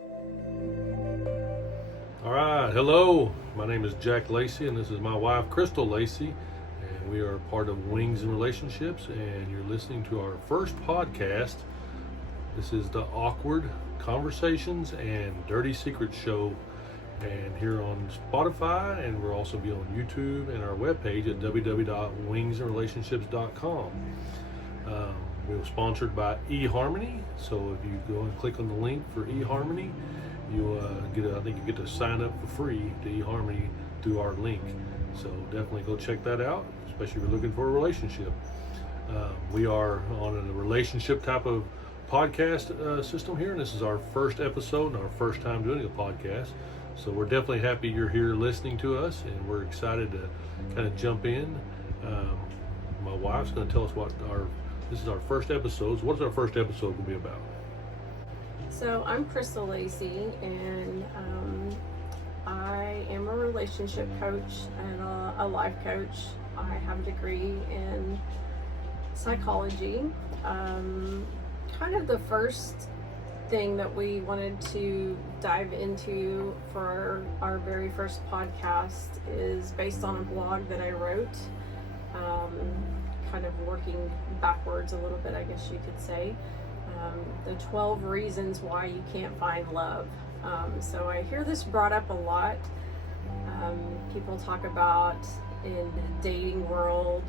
All right, hello. My name is Jack Lacy, and this is my wife, Crystal Lacy, and we are part of Wings and Relationships, and you're listening to our first podcast. This is the Awkward Conversations and Dirty Secrets show, and here on Spotify, and we'll also be on YouTube and our webpage at www.wingsandrelationships.com. We're sponsored by Eharmony, so if you go and click on the link for Eharmony, I think you get to sign up for free to Eharmony through our link. So definitely go check that out, especially if you're looking for a relationship. We are on a relationship type of podcast system here, and this is our first episode and our first time doing a podcast. So we're definitely happy you're here listening to us, and we're excited to kind of jump in. My wife's going to tell us this is our first episode. So what is our first episode going to be about? So I'm Crystal Lacy, and I am a relationship coach and a life coach. I have a degree in psychology. Kind of the first thing that we wanted to dive into for our very first podcast is based on a blog that I wrote, kind of working backwards a little bit, I guess you could say. The 12 reasons why you can't find love. So I hear this brought up a lot. People talk about in the dating world,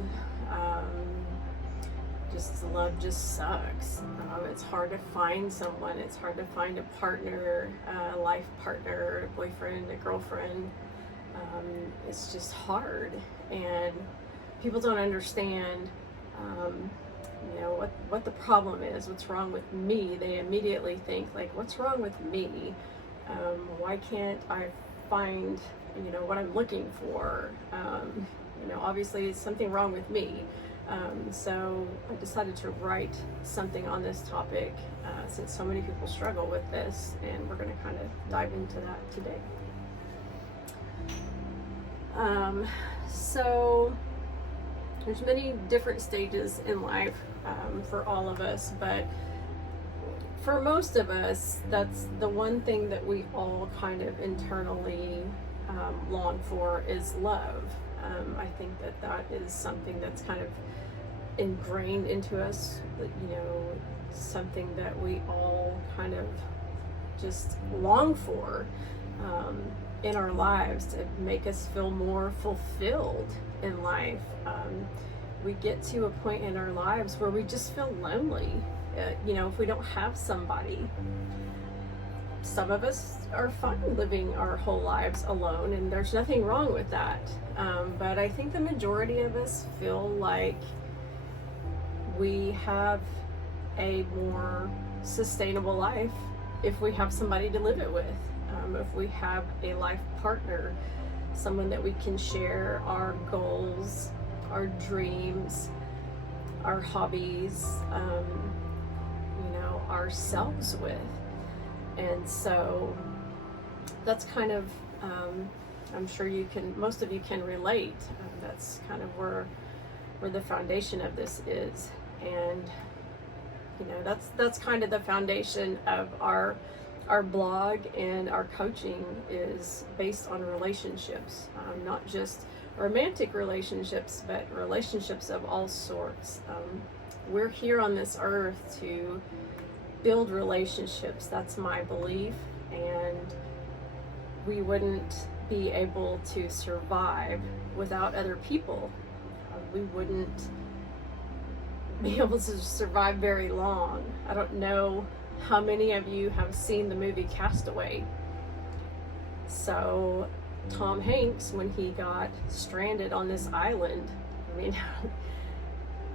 love just sucks. It's hard to find someone. It's hard to find a partner, a life partner, a boyfriend, a girlfriend. It's just hard, and people don't understand what the problem is, what's wrong with me. They immediately think, like, what's wrong with me? Why can't I find, what I'm looking for? Obviously it's something wrong with me. So I decided to write something on this topic, since so many people struggle with this, and we're going to kind of dive into that today. So there's many different stages in life for all of us, but for most of us, that's the one thing that we all kind of internally long for is love. I think that is something that's kind of ingrained into us, something that we all kind of just long for in our lives to make us feel more fulfilled in life. We get to a point in our lives where we just feel lonely, if we don't have somebody. Some of us are fine living our whole lives alone, and there's nothing wrong with that. But I think the majority of us feel like we have a more sustainable life if we have somebody to live it with, if we have a life partner, someone that we can share our goals, our dreams, our hobbies, ourselves with. And so that's kind of, I'm sure most of you can relate. That's kind of where the foundation of this is. And, that's kind of the foundation of our blog, and our coaching is based on relationships, not just romantic relationships, but relationships of all sorts. We're here on this earth to build relationships. That's my belief, and we wouldn't be able to survive without other people. We wouldn't be able to survive very long. I don't know how many of you have seen the movie Castaway. So Tom Hanks, when he got stranded on this island,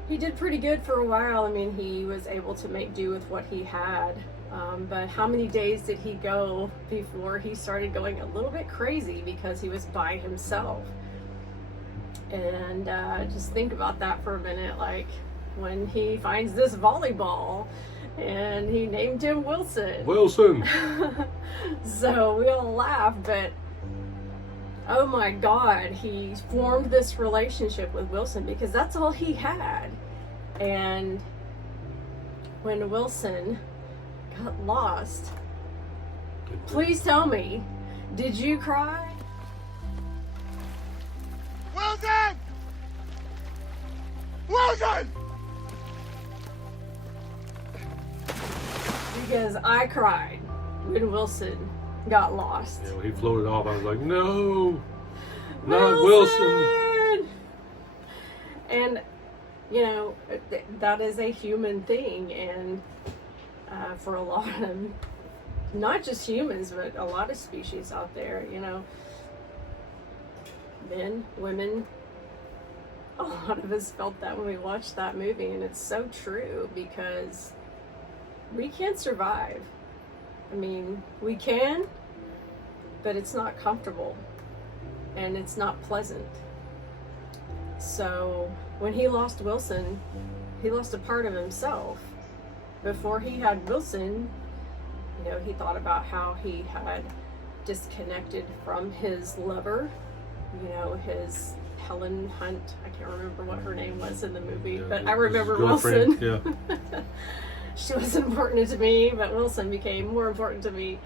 he did pretty good for a while. He was able to make do with what he had. But how many days did he go before he started going a little bit crazy because he was by himself? And just think about that for a minute. Like when he finds this volleyball, and he named him Wilson. So we all laugh, but oh my God, he formed this relationship with Wilson because that's all he had. And when Wilson got lost, Please tell me, did you cry? Wilson! Wilson! Because I cried when Wilson got lost. Yeah, when he floated off, I was like, no, not Wilson. And, you know, that is a human thing. And for a lot of, not just humans, but a lot of species out there, you know, men, women, a lot of us felt that when we watched that movie. And it's so true, because we can't survive. I mean, we can, but it's not comfortable and it's not pleasant. So when he lost Wilson, he lost a part of himself. Before he had Wilson, you know, he thought about how he had disconnected from his lover, you know, his Helen Hunt. I can't remember what her name was in the movie, but I remember Wilson. Yeah. She wasn't important to me, but Wilson became more important to me.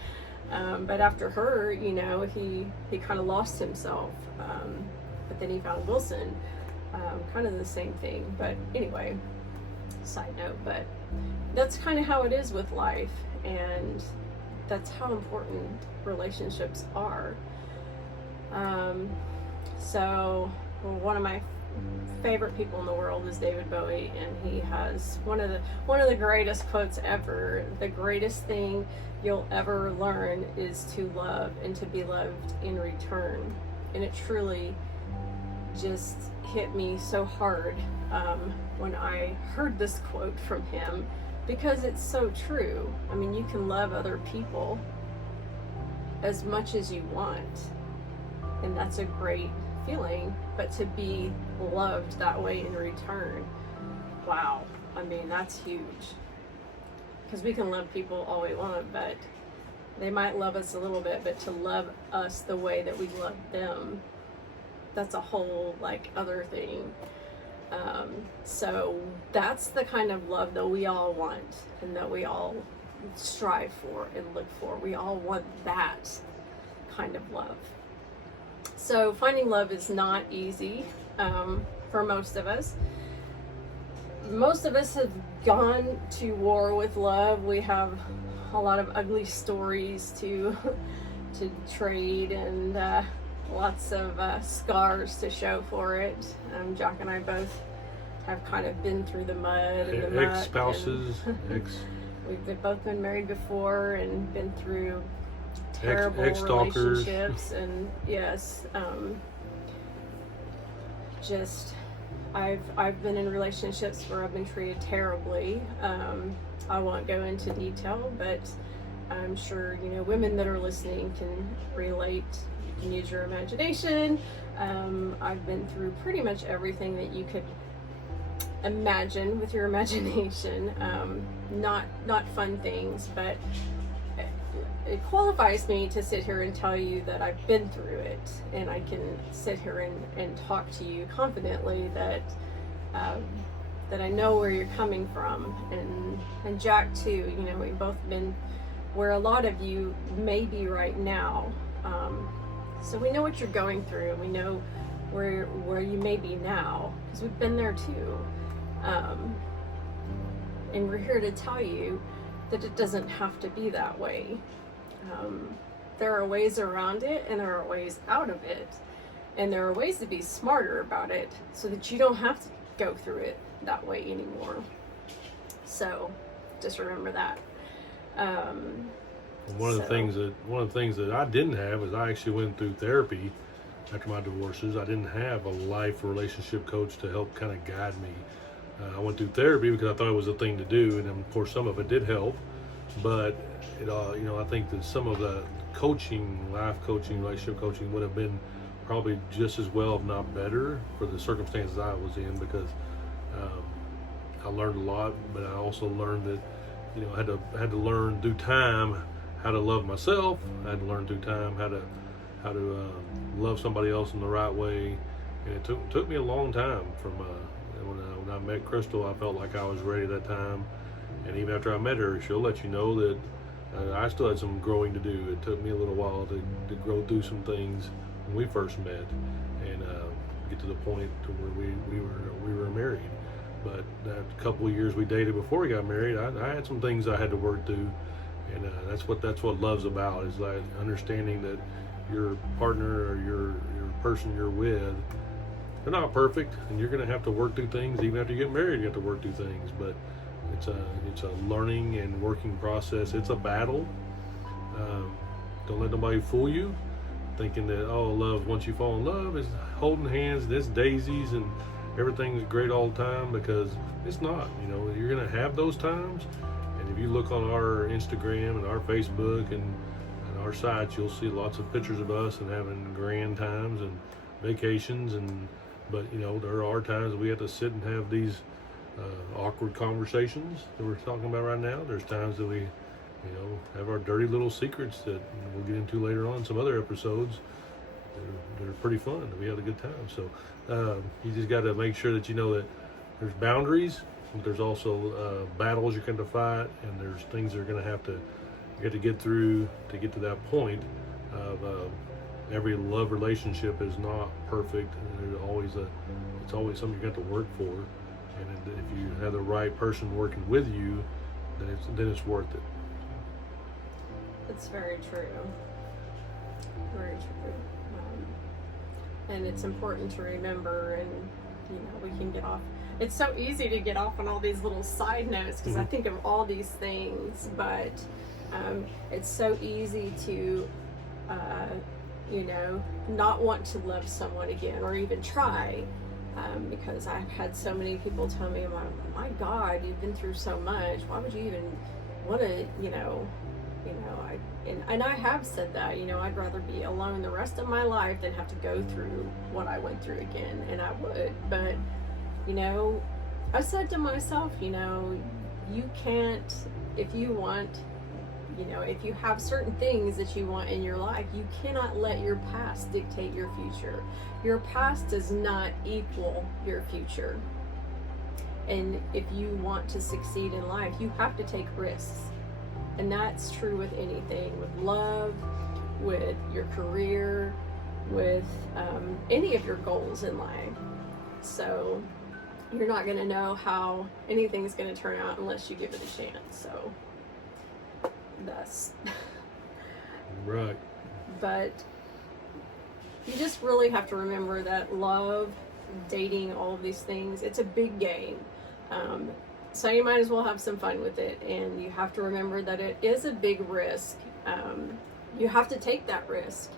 But after her, you know, he kind of lost himself. But then he found Wilson. Kind of the same thing. But anyway, side note. But that's kind of how it is with life. And that's how important relationships are. So one of my favorite people in the world is David Bowie, and he has one of the greatest quotes ever. The greatest thing you'll ever learn is to love and to be loved in return. And it truly just hit me so hard when I heard this quote from him, because it's so true. I mean, you can love other people as much as you want, and that's a great feeling, but to be loved that way in return, wow. I mean, that's huge. Because we can love people all we want, but they might love us a little bit, but to love us the way that we love them, that's a whole like other thing. So that's the kind of love that we all want and that we all strive for and look for. We all want that kind of love. So finding love is not easy for most of us. Most of us have gone to war with love. We have a lot of ugly stories to trade, and lots of scars to show for it. Jack and I both have kind of been through the mud and the muck. Ex-spouses. We've both been married before and been through terrible ex-stalkers. relationships, and yes, just I've been in relationships where I've been treated terribly. I won't go into detail, but I'm sure, you know, women that are listening can relate. You can use your imagination. I've been through pretty much everything that you could imagine with your imagination. Not fun things, but it qualifies me to sit here and tell you that I've been through it, and I can sit here and talk to you confidently that that I know where you're coming from, and Jack too. You know, we've both been where a lot of you may be right now. So we know what you're going through, and we know where you may be now, because we've been there too. And we're here to tell you that it doesn't have to be that way. There are ways around it, and there are ways out of it, and there are ways to be smarter about it so that you don't have to go through it that way anymore. So just remember that. One of the things that I didn't have is I actually went through therapy after my divorces. I didn't have a life relationship coach to help kind of guide me. I went through therapy because I thought it was a thing to do, and of course some of it did help, but it you know, I think that some of the coaching, life coaching, relationship coaching would have been probably just as well, if not better, for the circumstances I was in, because I learned a lot, but I also learned that, you know, I had to learn through time how to love myself. I had to learn through time how to love somebody else in the right way, and it took me a long time. From when I met Crystal, I felt like I was ready at that time, and even after I met her, she'll let you know that I still had some growing to do. It took me a little while to grow through some things when we first met, and get to the point to where we were married. But that couple of years we dated before we got married, I had some things I had to work through, and that's what love's about, is like understanding that your partner or your person you're with, they're not perfect, and you're going to have to work through things. Even after you get married, you have to work through things. But it's a learning and working process. It's a battle. Don't let nobody fool you, thinking that love, once you fall in love, is holding hands, and it's daisies, and everything's great all the time, because it's not. You're going to have those times, and if you look on our Instagram and our Facebook and our sites, you'll see lots of pictures of us and having grand times and vacations, but there are times we have to sit and have these awkward conversations that we're talking about right now. There's times that we have our dirty little secrets that we'll get into later on some other episodes. They're pretty fun. We had a good time. So you just got to make sure that you know that there's boundaries, but there's also battles you're going to fight, and there's things you're going to have to get through to get to that point of every love relationship is not perfect. There's always it's always something you got to work for, and if you have the right person working with you, then it's worth it. It's very true. Very true. And it's important to remember, and we can get off. It's so easy to get off on all these little side notes, because I think of all these things, but it's so easy to not want to love someone again, or even try, because I've had so many people tell me, my God, you've been through so much, why would you even want to, and I have said that, I'd rather be alone the rest of my life than have to go through what I went through again, and I would. But I said to myself, you can't, if you want, if you have certain things that you want in your life, you cannot let your past dictate your future. Your past does not equal your future. And if you want to succeed in life, you have to take risks. And that's true with anything, with love, with your career, with any of your goals in life. So you're not going to know how anything's going to turn out unless you give it a chance. So that's right. But you just really have to remember that love, dating, all of these things, it's a big game. So you might as well have some fun with it, and you have to remember that it is a big risk. You have to take that risk,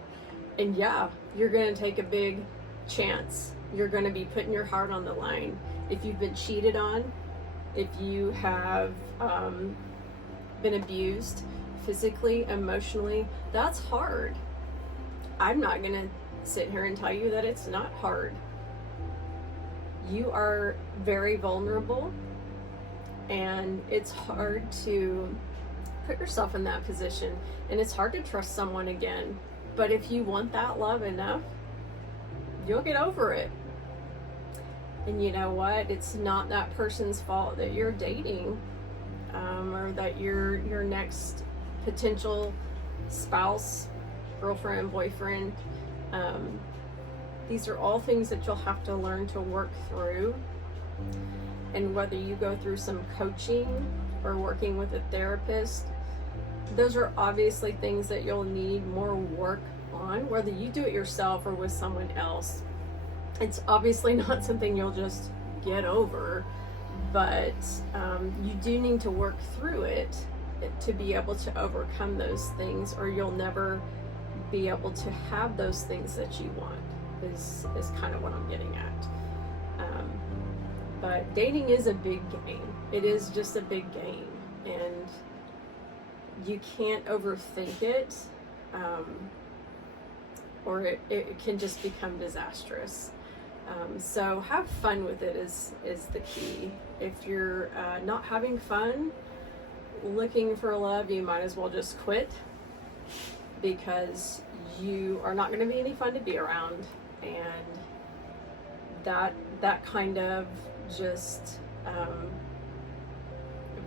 and yeah, you're going to take a big chance. You're going to be putting your heart on the line. If you've been cheated on, if you have been abused physically, emotionally, that's hard. I'm not going to sit here and tell you that it's not hard. You are very vulnerable, and it's hard to put yourself in that position, and it's hard to trust someone again. But if you want that love enough, you'll get over it. And you know what? It's not that person's fault that you're dating, or that your next potential spouse, girlfriend, boyfriend. These are all things that you'll have to learn to work through. And whether you go through some coaching or working with a therapist, those are obviously things that you'll need more work on, whether you do it yourself or with someone else. It's obviously not something you'll just get over, but you do need to work through it to be able to overcome those things, or you'll never be able to have those things that you want, is kind of what I'm getting at. But dating is a big game. It is just a big game, and you can't overthink it, or it can just become disastrous. So have fun with it is the key. If you're not having fun, looking for love, you might as well just quit, because you are not going to be any fun to be around, and that kind of just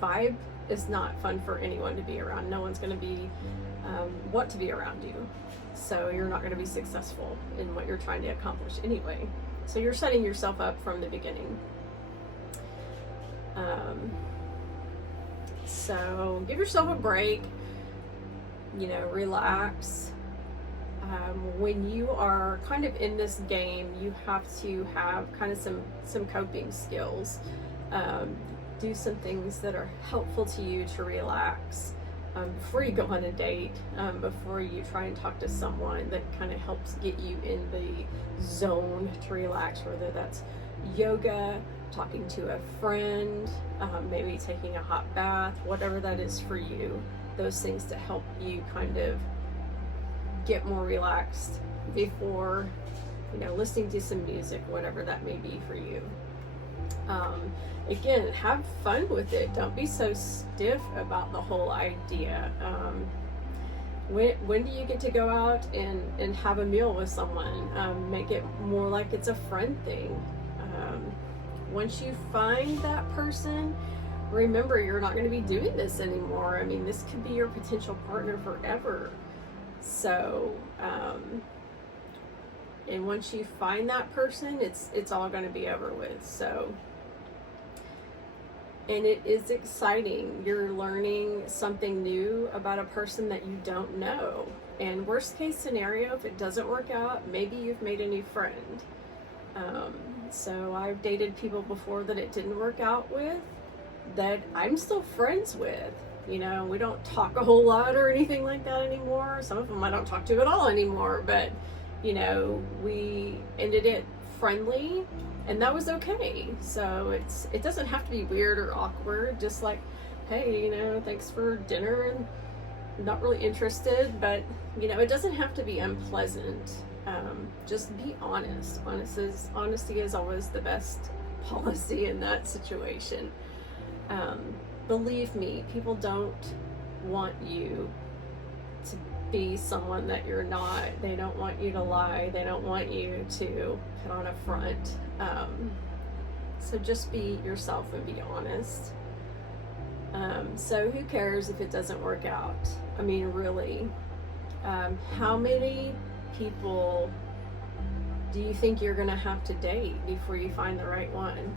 vibe is not fun for anyone to be around. No one's going to be want to be around you. So you're not going to be successful in what you're trying to accomplish anyway. So you're setting yourself up from the beginning. So give yourself a break, relax. When you are kind of in this game, you have to have kind of some coping skills. Do some things that are helpful to you to relax before you go on a date, before you try and talk to someone that kind of helps get you in the zone to relax, whether that's yoga, talking to a friend, maybe taking a hot bath, whatever that is for you. Those things to help you kind of get more relaxed before, listening to some music, whatever that may be for you. Again, have fun with it. Don't be so stiff about the whole idea. When do you get to go out and have a meal with someone? Make it more like it's a friend thing. Once you find that person, remember, you're not going to be doing this anymore. I mean, this could be your potential partner forever. So, and once you find that person, it's all going to be over with. So, and it is exciting. You're learning something new about a person that you don't know. And worst case scenario, if it doesn't work out, maybe you've made a new friend. So I've dated people before that it didn't work out with, that I'm still friends with. We don't talk a whole lot or anything like that anymore. Some of them I don't talk to at all anymore, but we ended it friendly, and that was okay. So it doesn't have to be weird or awkward. Just like, hey, thanks for dinner, and not really interested, but it doesn't have to be unpleasant. Just be honest. Honesty is always the best policy in that situation. Believe me, people don't want you to be someone that you're not. They don't want you to lie. They don't want you to put on a front. So just be yourself and be honest. So who cares if it doesn't work out? I mean, really, how many people do you think you're going to have to date before you find the right one?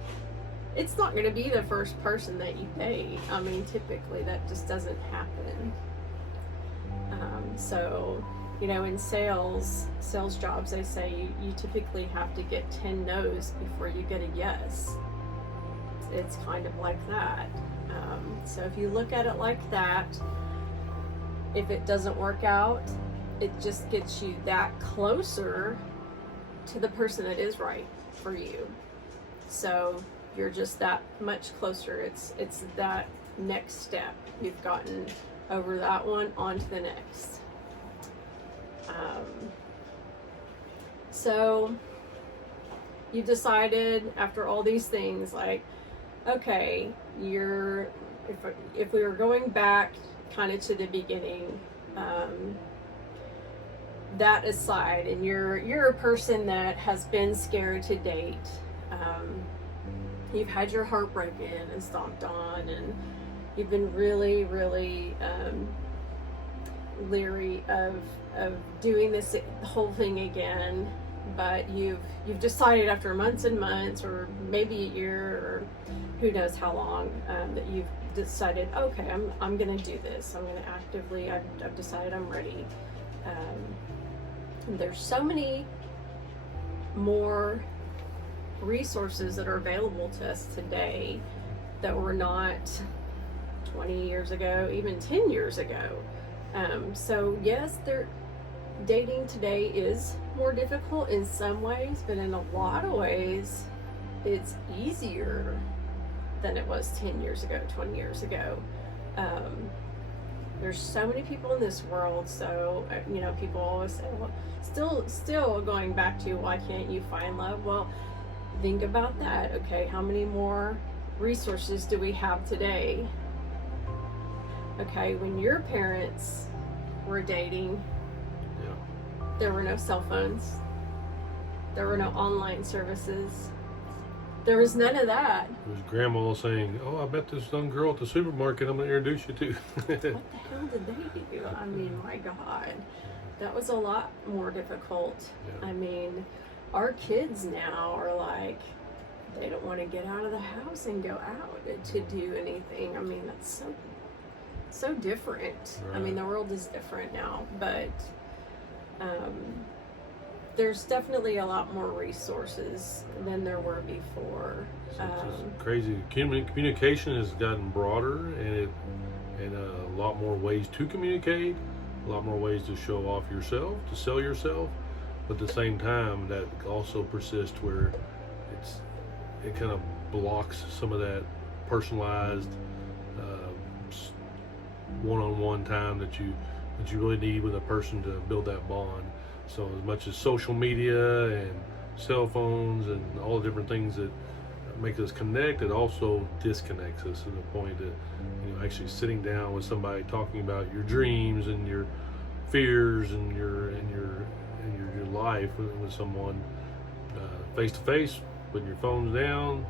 It's not going to be the first person that you date. I mean, typically that just doesn't happen. So, in sales jobs, they say you typically have to get 10 no's before you get a yes. It's kind of like that. So if you look at it like that, if it doesn't work out, it just gets you that closer to the person that is right for you. So you're just that much closer. It's that next step. You've gotten over that one, on to the next. So you decided after all these things, like, okay, if we were going back kind of to the beginning, that aside, and you're a person that has been scared to date. You've had your heart broken and stomped on, and you've been really, really leery of doing this whole thing again. But you've decided after months and months, or maybe a year, or who knows how long, that you've decided, okay, I'm going to do this. I'm going to actively. I've decided I'm ready. There's so many more resources that are available to us today that were not 20 years ago, even 10 years ago. So yes, dating today is more difficult in some ways, but in a lot of ways, it's easier than it was 10 years ago, 20 years ago. There's so many people in this world, so people always say, well, still going back to, why can't you find love? Well, think about that. Okay, how many more resources do we have today? Okay, when your parents were dating, there were no cell phones, there were no online services, There was none of that. It was grandma saying, "Oh, I bet this young girl at the supermarket I'm going to introduce you to." What the hell did they do? I mean, my God, that was a lot more difficult. Yeah. I mean, our kids now are like, they don't want to get out of the house and go out to do anything. I mean, that's so different. Right. I mean, the world is different now, but there's definitely a lot more resources than there were before. So it's just crazy. Communication has gotten broader, and a lot more ways to communicate, a lot more ways to show off yourself, to sell yourself. But at the same time, that also persists where it kind of blocks some of that personalized one-on-one time that you really need with a person to build that bond. So as much as social media and cell phones and all the different things that make us connect, it also disconnects us to the point that actually sitting down with somebody, talking about your dreams and your fears and your life with someone face to face, putting your phones down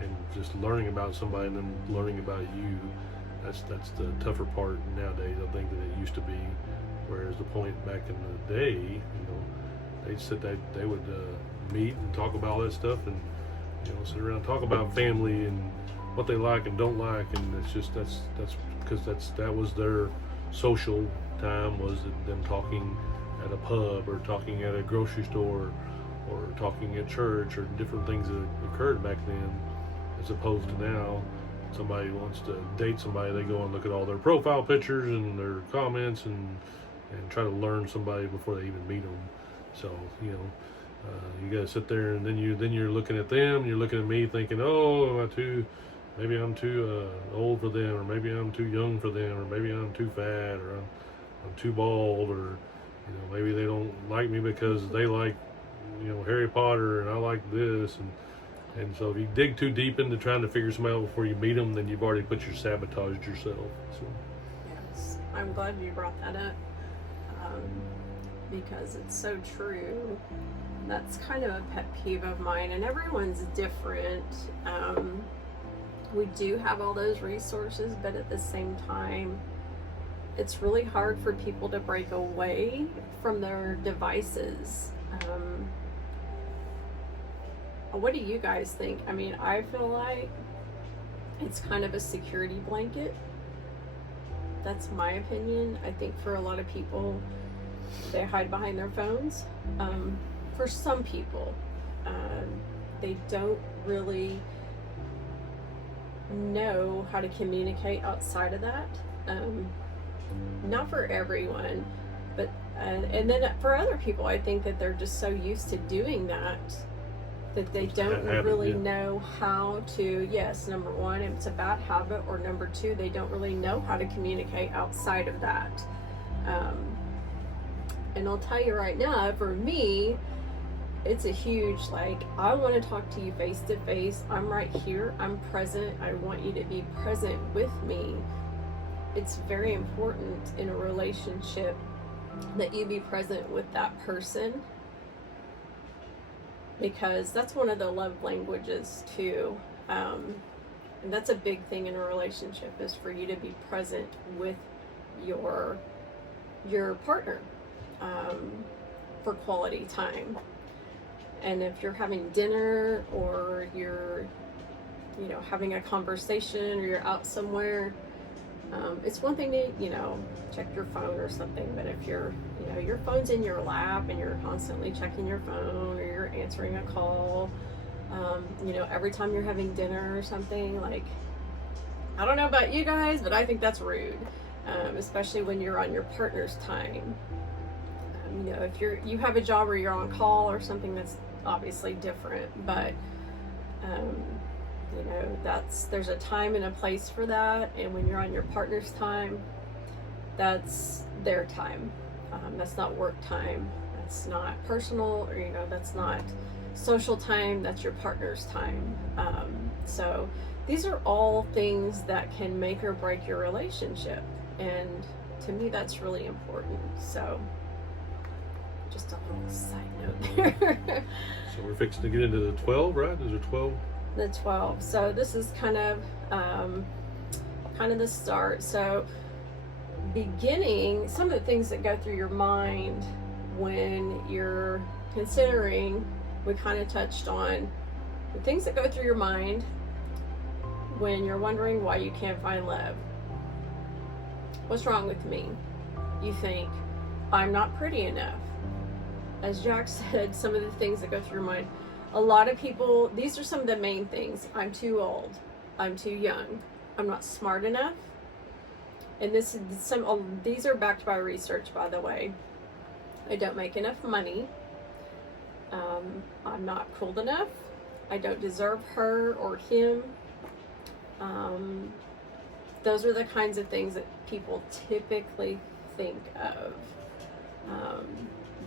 and just learning about somebody and then learning about you. That's the tougher part nowadays, I think, than it used to be. Whereas the point back in the day, they would meet and talk about all that stuff, and sit around and talk about family and what they like and don't like, and it's just that's because that was their social time, was them talking at a pub or talking at a grocery store or talking at church or different things that occurred back then, as opposed to now. Somebody wants to date somebody, they go and look at all their profile pictures and their comments and try to learn somebody before they even meet them. So you got to sit there, and then you're looking at them, you're looking at me, thinking, oh, maybe I'm too old for them, or maybe I'm too young for them, or maybe I'm too fat, or I'm too bald, or maybe they don't like me because they like Harry Potter and I like this, and so if you dig too deep into trying to figure somebody out before you meet them, then you've already sabotaged yourself. So. Yes, I'm glad you brought that up, because it's so true. That's kind of a pet peeve of mine, and everyone's different. We do have all those resources, but at the same time, it's really hard for people to break away from their devices. What do you guys think? I mean, I feel like it's kind of a security blanket. That's my opinion. I think for a lot of people, they hide behind their phones. For some people, they don't really know how to communicate outside of that. Not for everyone, but and then for other people, I think that they're just so used to doing that they don't really know how to. Yes, number one, it's a bad habit, or number two, they don't really know how to communicate outside of that. And I'll tell you right now, for me, it's a huge, I want to talk to you face to face. I'm right here. I'm present. I want you to be present with me. It's very important in a relationship that you be present with that person, because that's one of the love languages too. And that's a big thing in a relationship, is for you to be present with your partner for quality time. And if you're having dinner, or you're having a conversation, or you're out somewhere, it's one thing to check your phone or something, but if your phone's in your lap and you're constantly checking your phone, or you're answering a call, every time you're having dinner or something, I don't know about you guys, but I think that's rude, especially when you're on your partner's time. If you have a job where you're on call or something, that's obviously different, but there's a time and a place for that. And when you're on your partner's time, that's their time. That's not work time. That's not personal, or that's not social time. That's your partner's time. So these are all things that can make or break your relationship, and to me, that's really important. So just a little side note there. So we're fixing to get into the 12, right? Is there 12 the 12. So this is kind of the start. So beginning, some of the things that go through your mind when you're considering, we kind of touched on the things that go through your mind when you're wondering why you can't find love. What's wrong with me? You think, I'm not pretty enough. As Jack said, some of the things that go through your mind. A lot of people, these are some of the main things. I'm too old. I'm too young. I'm not smart enough. And these are backed by research, by the way. I don't make enough money. I'm not cool enough. I don't deserve her or him. Those are the kinds of things that people typically think of.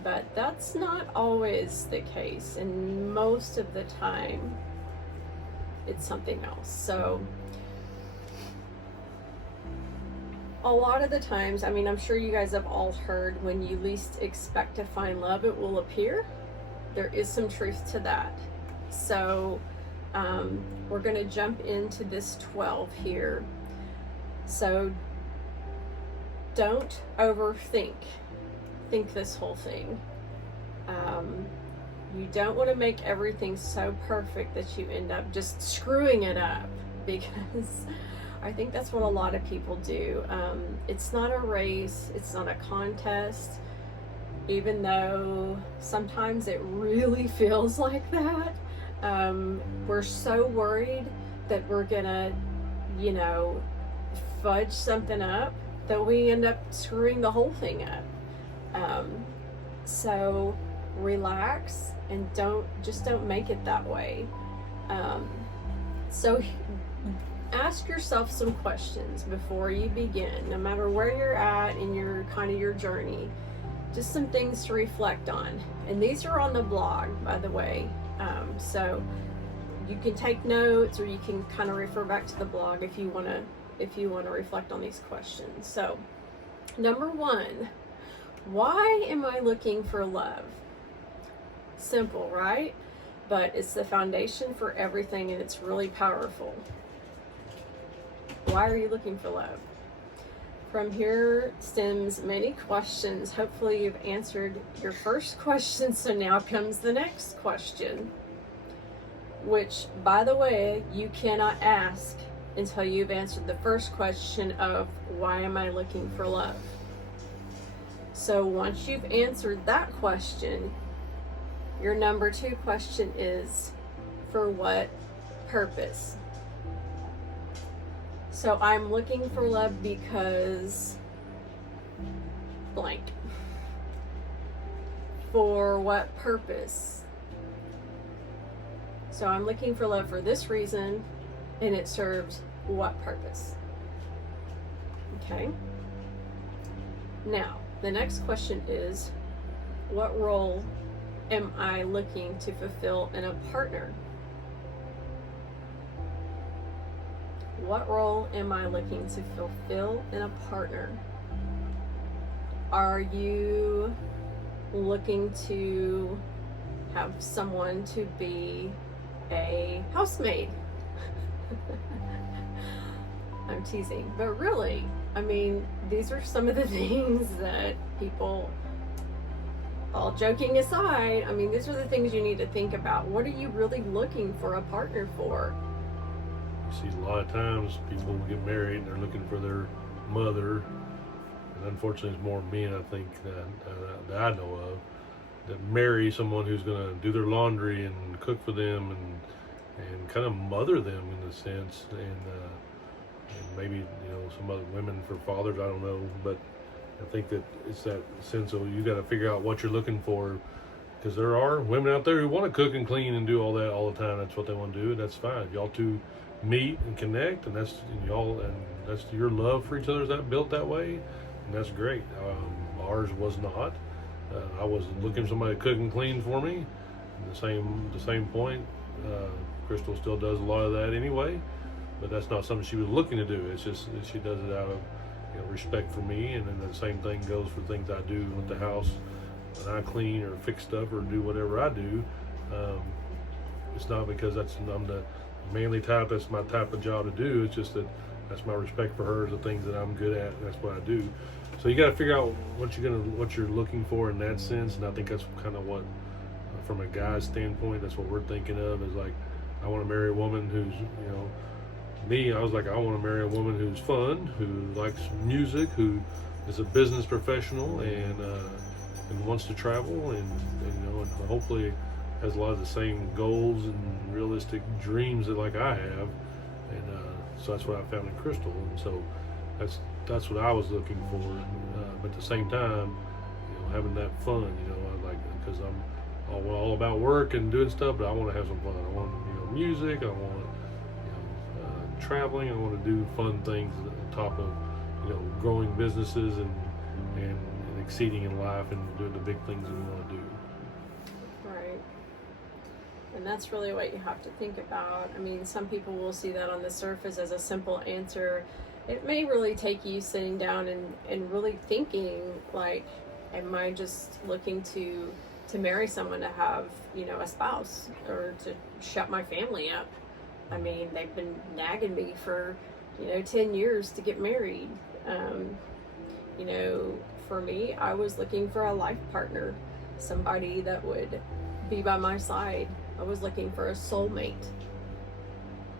But that's not always the case, and most of the time it's something else. So a lot of the times, I mean, I'm sure you guys have all heard, when you least expect to find love, it will appear. There is some truth to that. So we're going to jump into this 12 here. So don't overthink this whole thing. You don't want to make everything so perfect that you end up just screwing it up, because I think that's what a lot of people do. It's not a race, it's not a contest, even though sometimes it really feels like that. We're so worried that we're gonna, fudge something up that we end up screwing the whole thing up. So relax and don't make it that way. So ask yourself some questions before you begin, no matter where you're at in your journey. Just some things to reflect on, and these are on the blog, by the way. So you can take notes, or you can kind of refer back to the blog if you want to reflect on these questions. So, number 1, why am I looking for love? Simple, right? But it's the foundation for everything, and it's really powerful. Why are you looking for love? From here stems many questions. Hopefully you've answered your first question, so now comes the next question, which, by the way, you cannot ask until you've answered the first question of why am I looking for love? So once you've answered that question, your number 2 question is, for what purpose? So I'm looking for love because blank. For what purpose? So I'm looking for love for this reason, and it serves what purpose? Okay. Now, the next question is, what role am I looking to fulfill in a partner? What role am I looking to fulfill in a partner? Are you looking to have someone to be a housemaid? I'm teasing, but really, I mean, these are some of the things that people, all joking aside, I mean, these are the things you need to think about. What are you really looking for a partner for? You see a lot of times people get married and they're looking for their mother, and unfortunately it's more men, I think, that I know of, that marry someone who's going to do their laundry and cook for them and kind of mother them in a sense, and maybe some other women for fathers, I don't know, but I think that it's that sense of you got to figure out what you're looking for, because there are women out there who want to cook and clean and do all that all the time. That's what they want to do, and that's fine. If y'all two meet and connect, and that's your love for each other is that built that way, and that's great. Ours was not. I was looking for somebody to cook and clean for me. And the same point. Crystal still does a lot of that anyway, but that's not something she was looking to do. It's just that she does it out of respect for me, and then the same thing goes for things I do with the house when I clean or fix stuff or do whatever I do. It's not because I'm the manly type. That's my type of job to do. It's just that that's my respect for her, is the things that I'm good at. That's what I do. So you got to figure out what you're looking for in that sense. And I think that's kind of what, from a guy's standpoint, that's what we're thinking of, is like, I want to marry a woman who's, me, I was like, I want to marry a woman who's fun, who likes music, who is a business professional, and wants to travel, and hopefully has a lot of the same goals and realistic dreams that like I have, and so that's what I found in Crystal, and so that's what I was looking for. But at the same time, having that fun, I like, because I'm all about work and doing stuff, but I want to have some fun. I want music. I want traveling. I want to do fun things on top of growing businesses and exceeding in life and doing the big things that we want to do. Right. And that's really what you have to think about. I mean, some people will see that on the surface as a simple answer. It may really take you sitting down and really thinking, like, am I just looking to marry someone to have, a spouse, or to shut my family up? I mean, they've been nagging me for, 10 years to get married. For me, I was looking for a life partner, somebody that would be by my side. I was looking for a soulmate,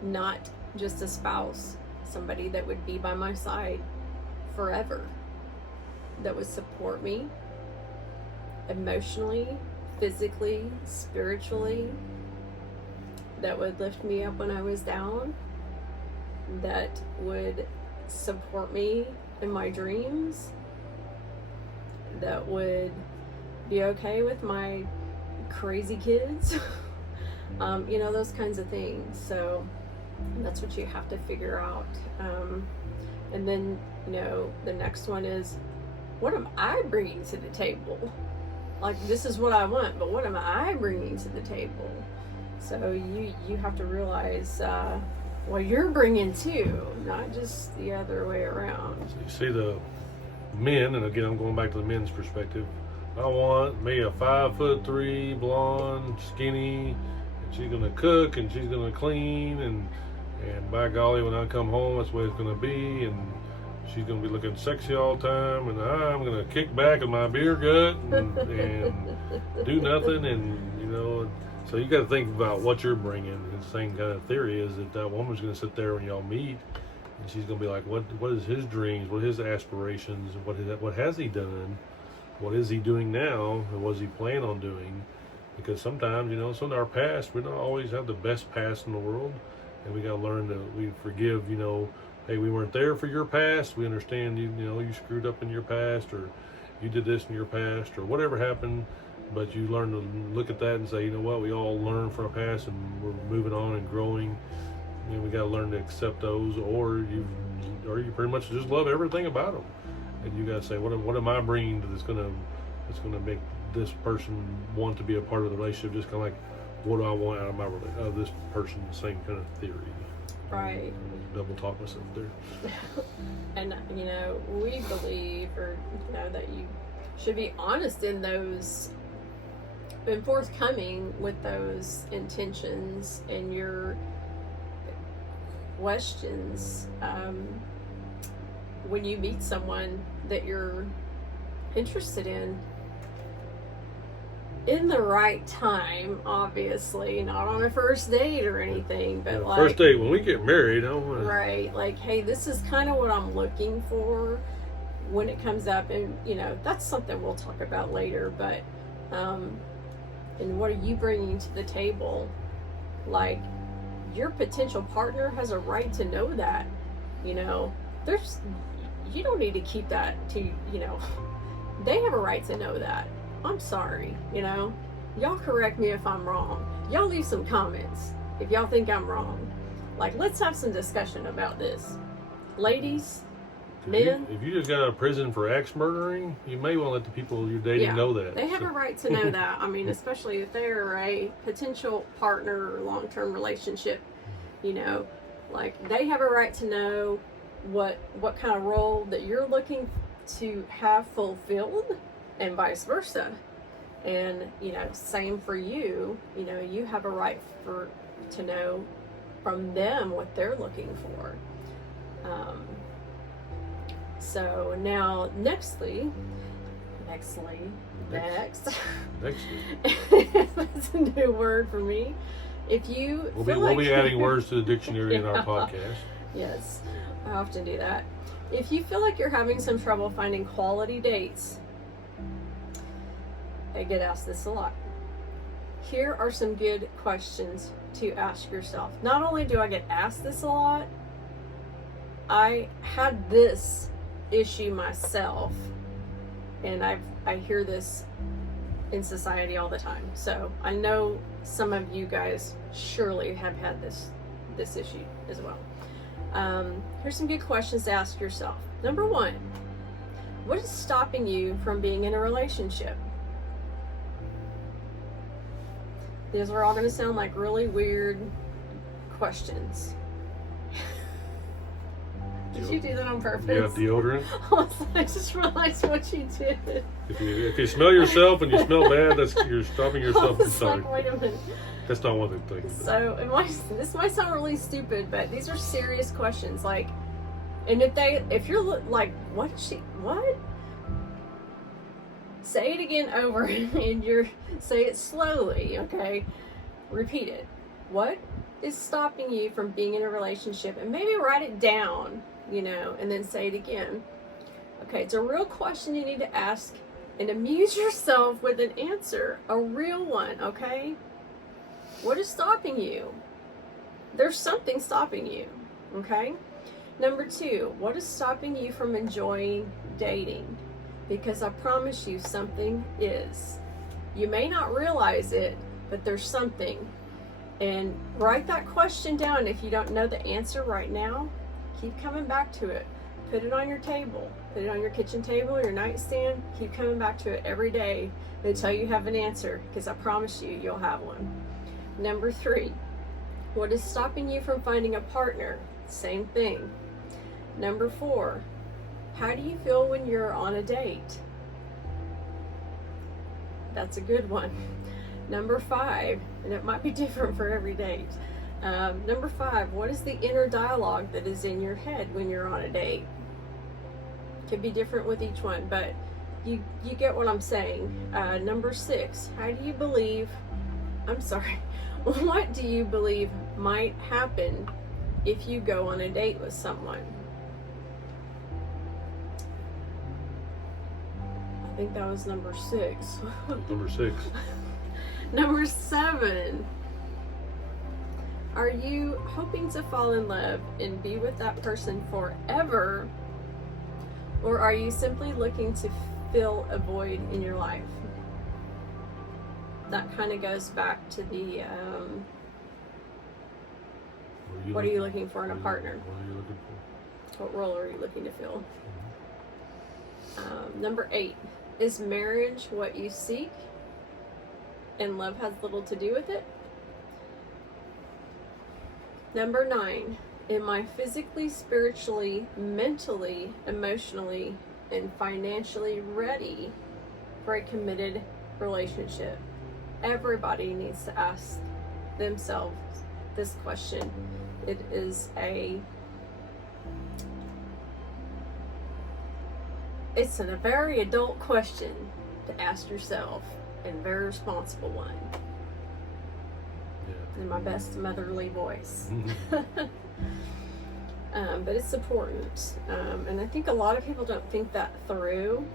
not just a spouse, somebody that would be by my side forever, that would support me emotionally, physically, spiritually, that would lift me up when I was down, that would support me in my dreams, that would be okay with my crazy kids, those kinds of things. So that's what you have to figure out. And then, the next one is, what am I bringing to the table? Like, this is what I want, but what am I bringing to the table? So you have to realize what you're bringing too, not just the other way around. So you see the men, and again, I'm going back to the men's perspective. I want me a 5'3", blonde, skinny, and she's gonna cook and she's gonna clean, and by golly, when I come home, that's the way it's gonna be, and she's gonna be looking sexy all the time, and I'm gonna kick back in my beer gut and do nothing, and so you got to think about what you're bringing. And the same kind of theory is that woman's gonna sit there when y'all meet, and she's gonna be like, what is his dreams, what are his aspirations, what has he done, what is he doing now, and what does he plan on doing? Because sometimes, some of our past, we don't always have the best past in the world, and we got to learn that we forgive. Hey, we weren't there for your past. We understand you screwed up in your past, or you did this in your past, or whatever happened. But you learn to look at that and say, what, we all learn from our past, and we're moving on and growing. We got to learn to accept those, or you pretty much just love everything about them, and you got to say, what am I bringing that's gonna make this person want to be a part of the relationship? Just kind of like, what do I want out of this person? The same kind of theory. Right. Double talk myself there. And we believe, that you should be honest in those, and forthcoming with those intentions and your questions when you meet someone that you're interested in the right time, obviously, not on a first date or anything, but like first date, when we get married, I want to, right, like, hey, this is kind of what I'm looking for when it comes up, and that's something we'll talk about later, but and what are you bringing to the table? Like, your potential partner has a right to know that. You don't need to keep that to, they have a right to know that. I'm sorry, y'all correct me if I'm wrong. Y'all leave some comments if y'all think I'm wrong. Like, let's have some discussion about this. Ladies, men. If you just got out of prison for axe murdering, you may want to let the people you're dating know that. They have a right to know that. I mean, especially if they're a potential partner or long-term relationship, like, they have a right to know what kind of role that you're looking to have fulfilled, and vice versa. And same for you. You have a right to know from them what they're looking for. So now, next, that's a new word for me. If you we'll be adding words to the dictionary in our podcast. Yes, I often do that. If you feel like you're having some trouble finding quality dates, I get asked this a lot. Here are some good questions to ask yourself. Not only do I get asked this a lot, I had this issue myself, and I hear this in society all the time. So I know some of you guys surely have had this issue as well. Here's some good questions to ask yourself. Number 1, what is stopping you from being in a relationship? These are all going to sound like really weird questions. Did you do that on purpose? You have deodorant? I just realized what you did. If you smell yourself and you smell bad, you're stopping yourself from starting. Wait a minute. That's not one of the things. So this might sound really stupid, but these are serious questions. Like, and if you're like, what? Say it again over, and say it slowly. Okay, repeat it. What is stopping you from being in a relationship? And maybe write it down, and then say it again. Okay, it's a real question you need to ask, and amuse yourself with an answer, a real one. Okay. What is stopping you? There's something stopping you, okay? Number 2, what is stopping you from enjoying dating? Because I promise you something is. You may not realize it, but there's something. And write that question down. If you don't know the answer right now, keep coming back to it. Put it on your table. Put it on your kitchen table, your nightstand. Keep coming back to it every day until you have an answer, because I promise you, you'll have one. Number 3, what is stopping you from finding a partner? Same thing. Number 4, how do you feel when you're on a date? That's a good one. Number 5, and it might be different for every date. Number 5, what is the inner dialogue that is in your head when you're on a date? Could be different with each one, but you get what I'm saying. Number 6, what do you believe might happen if you go on a date with someone? I think that was number 6. Number 6. Number 7. Are you hoping to fall in love and be with that person forever? Or are you simply looking to fill a void in your life? That kind of goes back to the what are you looking for in a partner? What are you looking for? What role are you looking to fill? Number 8, is marriage what you seek and love has little to do with it? Number 9, am I physically, spiritually, mentally, emotionally, and financially ready for a committed relationship? Everybody needs to ask themselves this question. It's a very adult question to ask yourself, and a very responsible one. Yeah. In my best motherly voice. But it's important. And I think a lot of people don't think that through,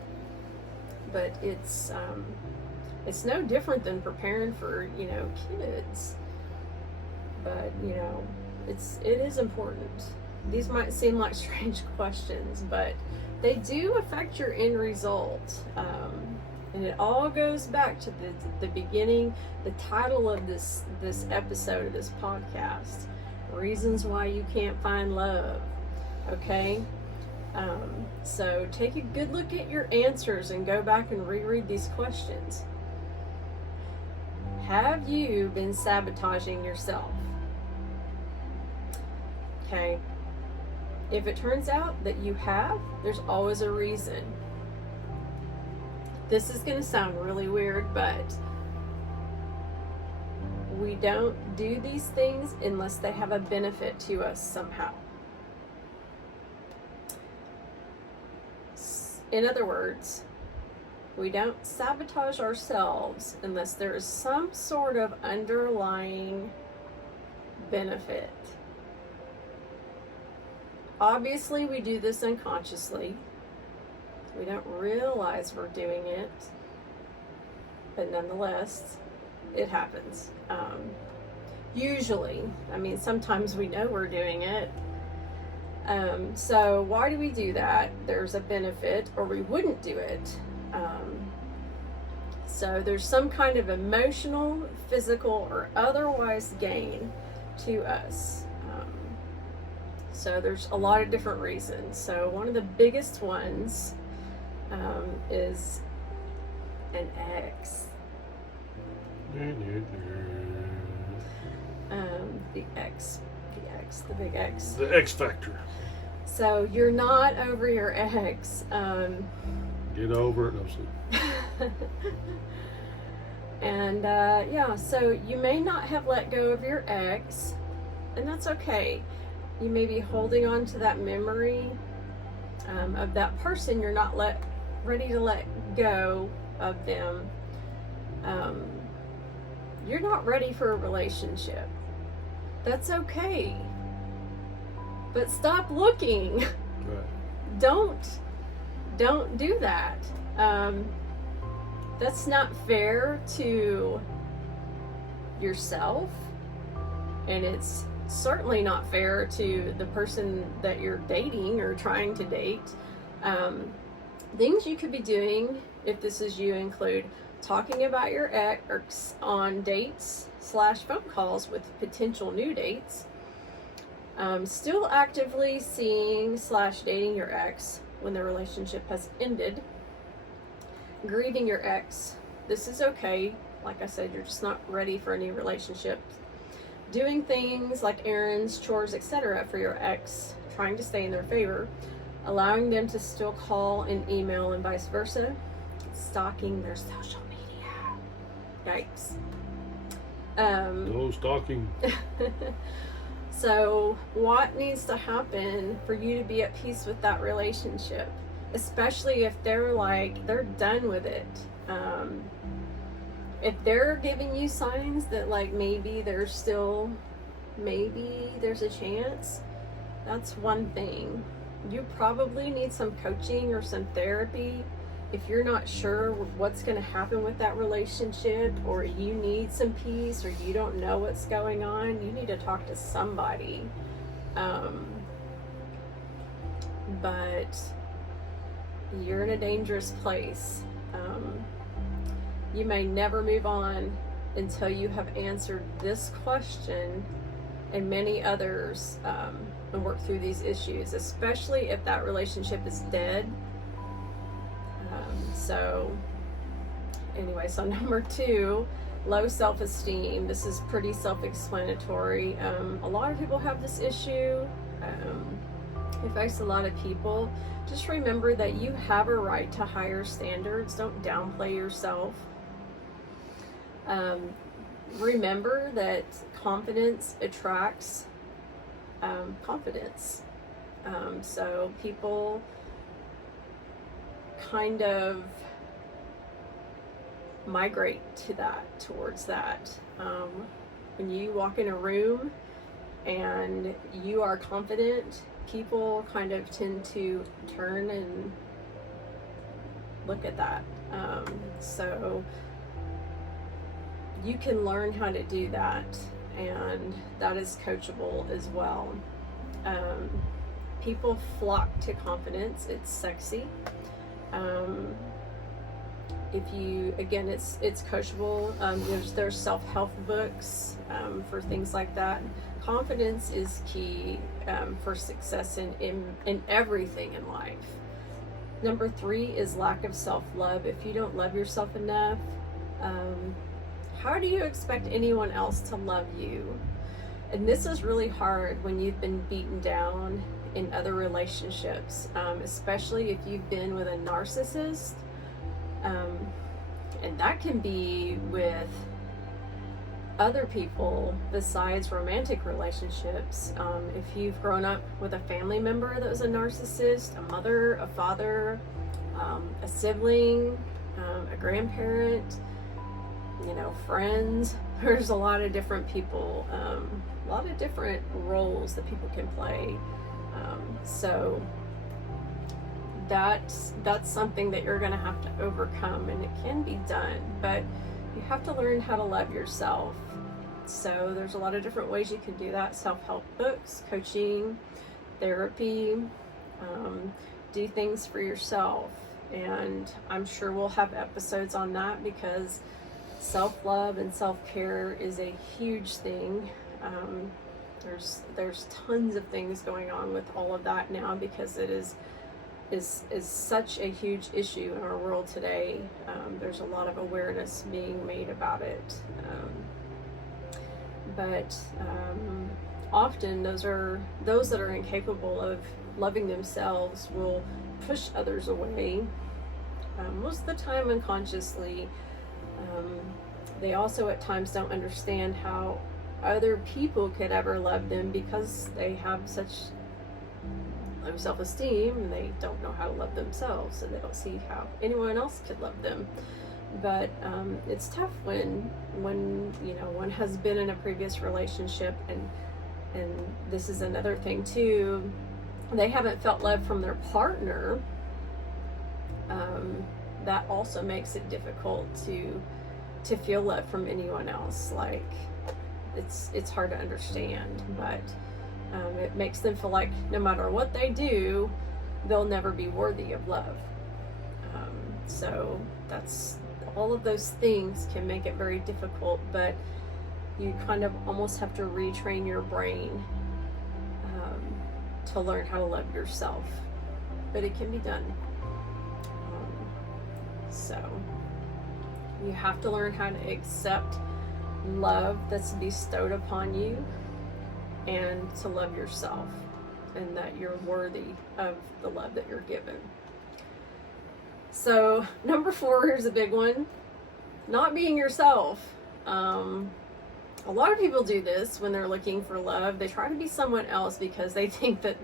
but it's no different than preparing for, kids. But, it is important. These might seem like strange questions, but they do affect your end result. And it all goes back to the beginning, the title of this episode of this podcast, Reasons Why You Can't Find Love. Okay? So take a good look at your answers and go back and reread these questions. Have you been sabotaging yourself? Okay. If it turns out that you have, there's always a reason. This is going to sound really weird, but We don't do these things unless they have a benefit to us somehow. In other words, we don't sabotage ourselves unless there is some sort of underlying benefit. Obviously, we do this unconsciously. We don't realize we're doing it, but nonetheless, it happens. Usually, I mean, sometimes we know we're doing it. So why do we do that? There's a benefit, or we wouldn't do it. So there's some kind of emotional, physical, or otherwise gain to us. So there's a lot of different reasons. So one of the biggest ones is an ex. The big X. The X factor. So you're not over your ex. Get over it. No, and yeah, so you may not have let go of your ex, and that's okay. You may be holding on to that memory of that person. You're not ready to let go of them. You're not ready for a relationship. That's okay. But stop looking. Right. Don't do that. That's not fair to yourself, and it's certainly not fair to the person that you're dating or trying to date. Things you could be doing, if this is you, include talking about your ex on dates / phone calls with potential new dates. Still actively seeing / dating your ex when the relationship has ended. Grieving your ex. This is okay. Like I said, you're just not ready for a new relationship. Doing things like errands, chores, etc. for your ex, trying to stay in their favor. Allowing them to still call and email and vice versa. Stalking their social media. Yikes. No stalking. So what needs to happen for you to be at peace with that relationship? Especially if they're done with it. If they're giving you signs that maybe there's a chance, that's one thing. You probably need some coaching or some therapy. If you're not sure what's going to happen with that relationship, or you need some peace, or you don't know what's going on, you need to talk to somebody. But you're in a dangerous place. You may never move on until you have answered this question and many others, and work through these issues, especially if that relationship is dead. So number 2, low self-esteem. This is pretty self-explanatory. A lot of people have this issue. It affects a lot of people. Just remember that you have a right to higher standards. Don't downplay yourself. Remember that confidence attracts confidence. So people kind of migrate towards that. When you walk in a room and you are confident, people kind of tend to turn and look at that. So you can learn how to do that, and that is coachable as well. People flock to confidence. It's sexy. It's coachable. There's self-help books for things like that. Confidence is key for success in everything in life. Number 3 is lack of self-love. If you don't love yourself enough, how do you expect anyone else to love you? And this is really hard when you've been beaten down in other relationships, especially if you've been with a narcissist. And that can be with other people besides romantic relationships. If you've grown up with a family member that was a narcissist, a mother, a father, a sibling, a grandparent, friends, there's a lot of different people, a lot of different roles that people can play. So that's something that you're going to have to overcome, and it can be done, but you have to learn how to love yourself. So there's a lot of different ways you can do that: self-help books, coaching, therapy, do things for yourself. And I'm sure we'll have episodes on that, because self-love and self-care is a huge thing. There's tons of things going on with all of that now, because it is such a huge issue in our world today. There's a lot of awareness being made about it. But often those that are incapable of loving themselves will push others away, most of the time unconsciously. They also at times don't understand how other people could ever love them, because they have such low self-esteem, and they don't know how to love themselves, so they don't see how anyone else could love them. But it's tough when one has been in a previous relationship, and this is another thing too, they haven't felt love from their partner. That also makes it difficult to feel love from anyone else. Like, it's hard to understand, but it makes them feel like no matter what they do, they'll never be worthy of love. So that's all of those things can make it very difficult, but you kind of almost have to retrain your brain to learn how to love yourself. But it can be done. So you have to learn how to accept love that's bestowed upon you, and to love yourself, and that you're worthy of the love that you're given. So number 4 is a big one: not being yourself. A lot of people do this when they're looking for love. They try to be someone else because they think that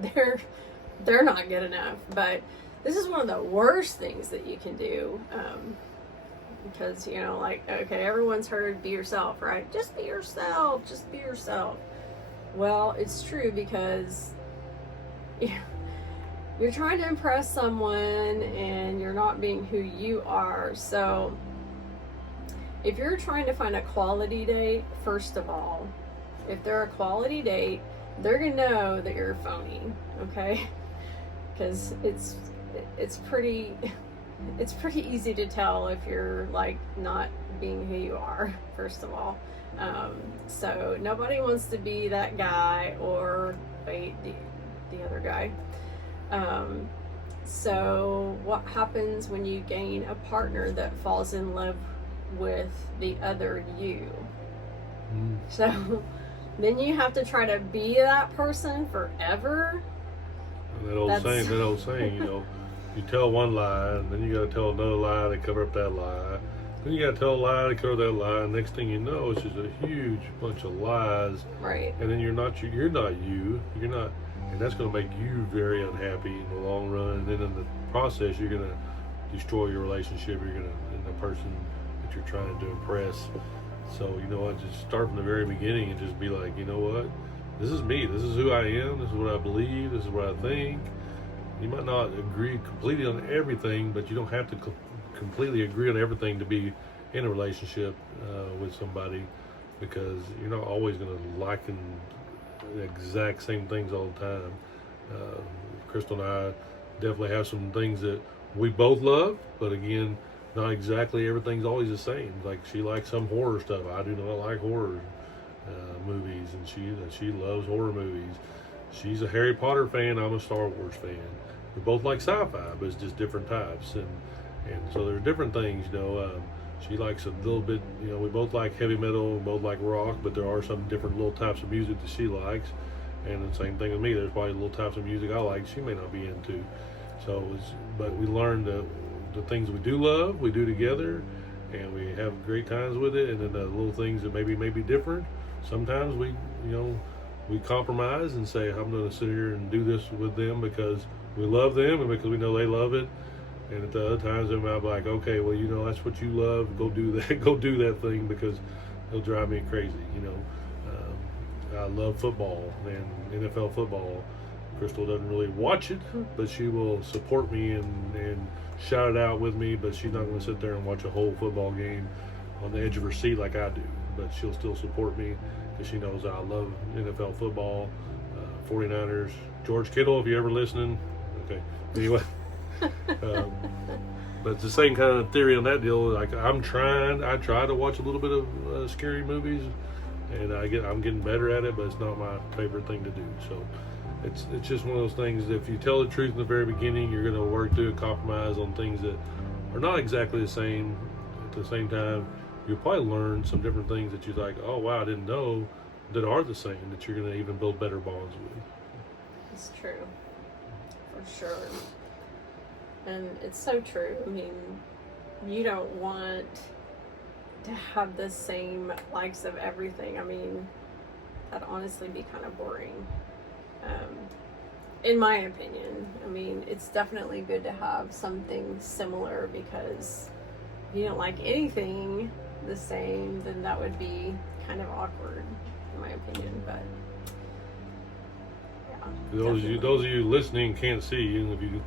they're not good enough. But this is one of the worst things that you can do, because okay, everyone's heard be yourself, right? Just be yourself, just be yourself. Well, it's true, because you're trying to impress someone and you're not being who you are. So if you're trying to find a quality date, first of all, if they're a quality date, they're gonna know that you're a phony, okay? Because it's pretty easy to tell if you're not being who you are, first of all. So nobody wants to be that guy, or the other guy. So what happens when you gain a partner that falls in love with the other you? So then you have to try to be that person forever. That old saying, you tell one lie, and then you got to tell another lie to cover up that lie. Then you got to tell a lie to cover that lie. And next thing you know, it's just a huge bunch of lies. Right. And then you're not you. You're not, and that's going to make you very unhappy in the long run. And then in the process, you're going to destroy your relationship. You're going to, and the person that you're trying to impress. So just start from the very beginning and just be like, you know what? This is me. This is who I am. This is what I believe. This is what I think. You might not agree completely on everything, but you don't have to completely agree on everything to be in a relationship with somebody, because you're not always going to like the exact same things all the time. Crystal and I definitely have some things that we both love, but again, not exactly everything's always the same. Like, she likes some horror stuff. I do not like horror movies, and she loves horror movies. She's a Harry Potter fan. I'm a Star Wars fan. We both like sci-fi, but it's just different types, and so there's different things. She likes a little bit. We both like heavy metal, we both like rock, but there are some different little types of music that she likes, and the same thing with me. There's probably little types of music I like she may not be into. But we learn the things we do love, we do together, and we have great times with it. And then the little things that maybe may be different, sometimes we compromise and say, I'm going to sit here and do this with them because we love them and because we know they love it. And at the other times, they might be like, okay, well, that's what you love. Go do that. Go do that thing because it'll drive me crazy. I love football and NFL football. Crystal doesn't really watch it, but she will support me and shout it out with me. But she's not going to sit there and watch a whole football game on the edge of her seat like I do. But she'll still support me because she knows I love NFL football, 49ers. George Kittle, if you're ever listening. Okay. Anyway. But it's the same kind of theory on that deal. Like I try to watch a little bit of scary movies, and I'm getting better at it, but it's not my favorite thing to do. So it's just one of those things. If you tell the truth in the very beginning, you're going to work through a compromise on things that are not exactly the same. At the same time, you'll probably learn some different things that you're like, oh wow, I didn't know that are the same. That you're going to even build better bonds with. It's true, for sure. And it's so true. I mean, you don't want to have the same likes of everything. I mean, that'd honestly be kind of boring. In my opinion. I mean, it's definitely good to have something similar because if you don't like anything the same, then that would be kind of awkward, in my opinion. But yeah. Those of you listening can't see, and if you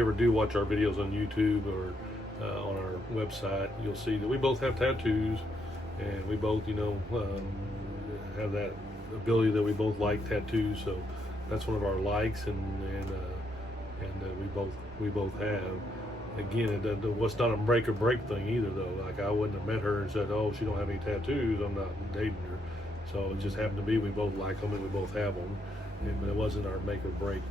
ever do watch our videos on YouTube or on our website, you'll see that we both have tattoos, and we both, have that ability that we both like tattoos. So that's one of our likes, and we both have. Again, it was not a make or break thing either, though. Like I wouldn't have met her and said, "Oh, she don't have any tattoos. I'm not dating her." So it just happened to be we both like them and we both have them. But it wasn't our make or break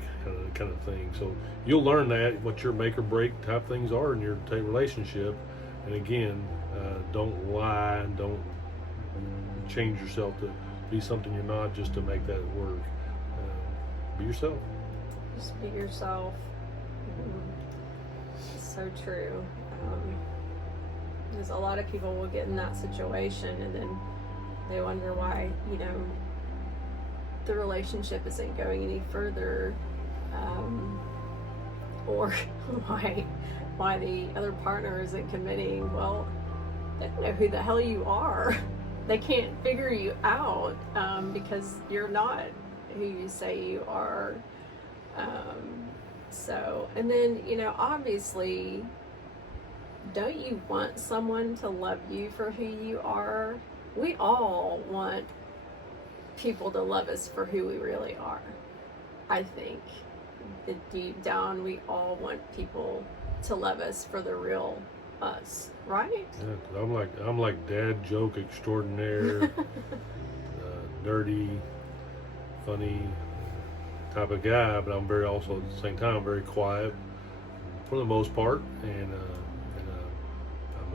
kind of thing. So you'll learn that what your make or break type things are in your relationship. And again, don't lie, don't change yourself to be something you're not just to make that work. Be yourself. Just be yourself. It's so true. Because a lot of people will get in that situation and then they wonder why, the relationship isn't going any further, or why the other partner isn't committing. Well, they don't know who the hell you are. They can't figure you out because you're not who you say you are. And then obviously, don't you want someone to love you for who you are? We all want people to love us for who we really are. I think that deep down we all want people to love us for the real us, right? Yeah, I'm like dad joke extraordinaire, nerdy, funny type of guy, but I'm very also at the same time very quiet for the most part, and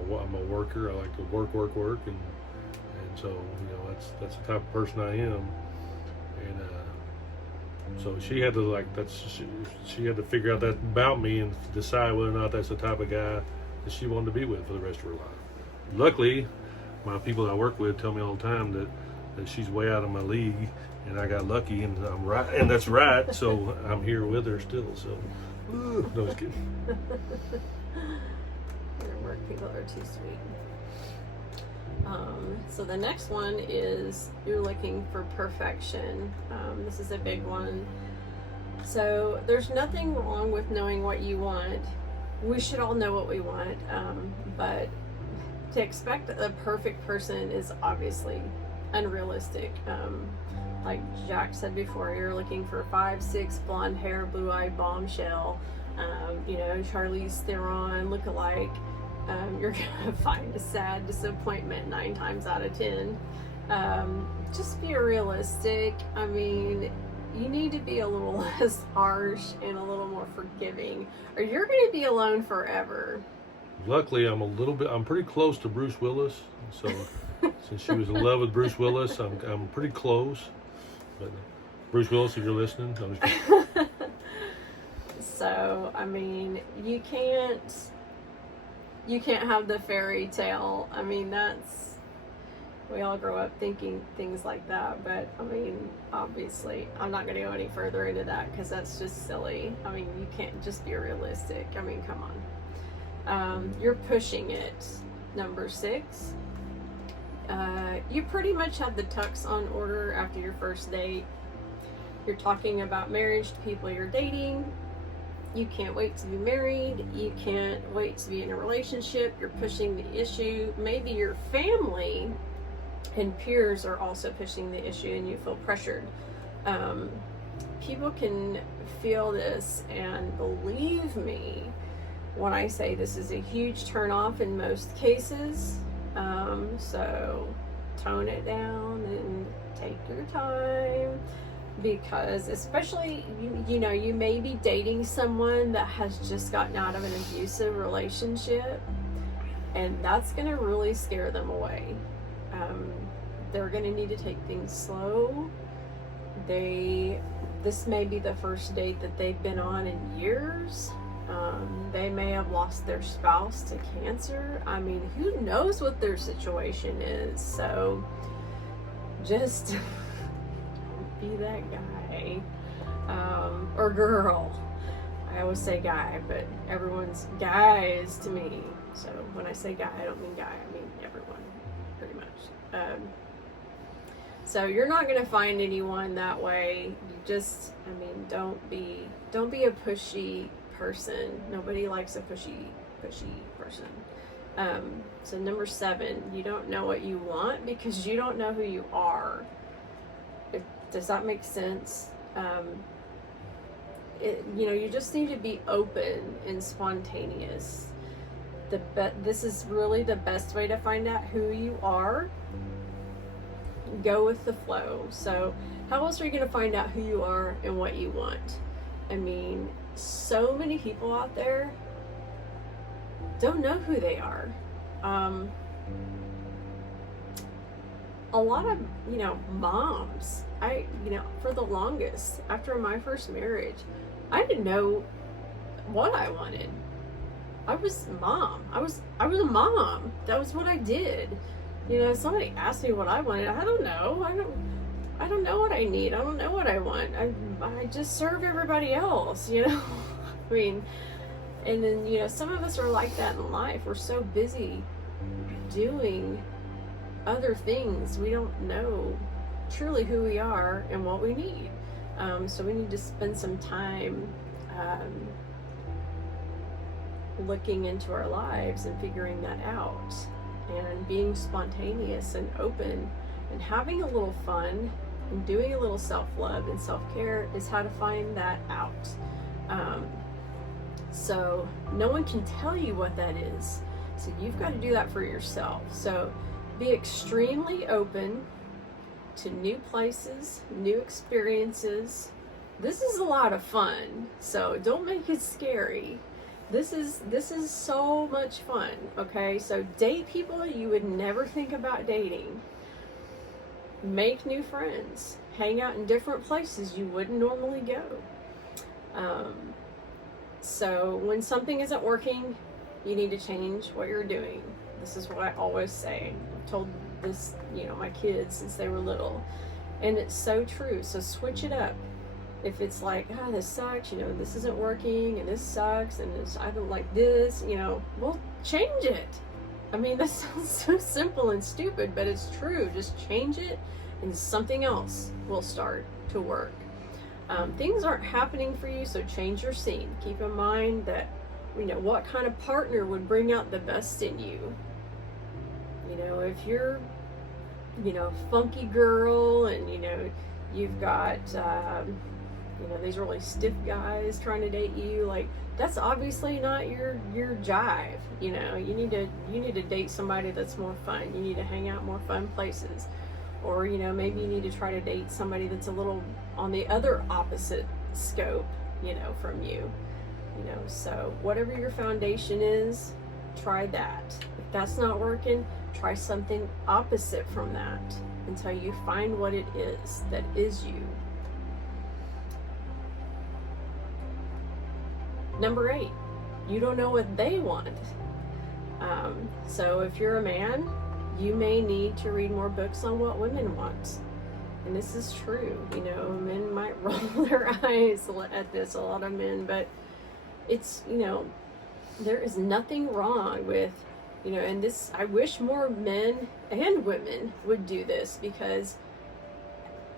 I'm a worker. I like to work, and so that's the type of person I am, and so she had to she had to figure out that about me and decide whether or not that's the type of guy that she wanted to be with for the rest of her life. Luckily, my people I work with tell me all the time that she's way out of my league, and I got lucky, and I'm right, and that's right. So I'm here with her still. So no, just kidding. Your work people are too sweet. So the next one is you're looking for perfection. This is a big one. So there's nothing wrong with knowing what you want. We should all know what we want, but to expect a perfect person is obviously unrealistic. Like Jack said before, you're looking for 5'6", blonde hair, blue-eyed bombshell, Charlize Theron look-alike. You're gonna find a sad disappointment 9 times out of 10. Just be realistic. I mean, you need to be a little less harsh and a little more forgiving, or you're gonna be alone forever. Luckily, I'm pretty close to Bruce Willis. So since she was in love with Bruce Willis, I'm pretty close. But Bruce Willis, if you're listening, I'm just So, I mean, you can't you can't have the fairy tale. I mean, we all grow up thinking things like that, but I mean, obviously, I'm not going to go any further into that because that's just silly. I mean, you can't just be realistic. I mean, come on. You're pushing it. Number 6. You pretty much have the tux on order after your first date. You're talking about marriage to people you're dating. You can't wait to be married. You can't wait to be in a relationship. You're pushing the issue. Maybe your family and peers are also pushing the issue and you feel pressured. People can feel this, and believe me when I say this is a huge turn off in most cases. So tone it down and take your time, because especially you may be dating someone that has just gotten out of an abusive relationship, and that's going to really scare them away. They're going to need to take things slow. This may be the first date that they've been on in years. They may have lost their spouse to cancer. I mean, who knows what their situation is? So just be that guy or girl. I always say guy, but everyone's guys to me. So when I say guy, I don't mean guy, I mean everyone, pretty much. So you're not going to find anyone that way. You just, I mean, don't be a pushy person. Nobody likes a pushy person. So number 7, you don't know what you want because you don't know who you are. Does that make sense? You just need to be open and spontaneous. This is really the best way to find out who you are. Go with the flow. So how else are you going to find out who you are and what you want? I mean, so many people out there don't know who they are. A lot of, moms, for the longest, after my first marriage, I didn't know what I wanted. I was a mom. I was a mom. That was what I did. Somebody asked me what I wanted. I don't know. I don't know what I need. I don't know what I want. I just serve everybody else, I mean, and then, some of us are like that in life. We're so busy doing other things. We don't know truly who we are and what we need. So we need to spend some time looking into our lives and figuring that out, and being spontaneous and open and having a little fun and doing a little self-love and self-care is how to find that out. So no one can tell you what that is. So you've got to do that for yourself. So be extremely open to new places, new experiences. This is a lot of fun. So don't make it scary. This is so much fun, okay? So date people you would never think about dating. Make new friends. Hang out in different places you wouldn't normally go. So when something isn't working, you need to change what you're doing. This is what I always say. I've told this, my kids since they were little. And it's so true. So switch it up. If it's like, this sucks, this isn't working, and this sucks, and I don't like this, well, change it. I mean, that sounds so simple and stupid, but it's true. Just change it, and something else will start to work. Things aren't happening for you, so change your scene. Keep in mind that, what kind of partner would bring out the best in you. If you're, funky girl, and, you've got, these really stiff guys trying to date you, like, that's obviously not your jive. You need to date somebody that's more fun. You need to hang out more fun places. Or, maybe you need to try to date somebody that's a little on the other opposite scope, from you. So whatever your foundation is, try that. If that's not working, try something opposite from that until you find what it is that is you. Number 8, you don't know what they want. So if you're a man, you may need to read more books on what women want. And this is true. Men might roll their eyes at this, a lot of men, but it's, there is nothing wrong with, and this, I wish more men and women would do this, because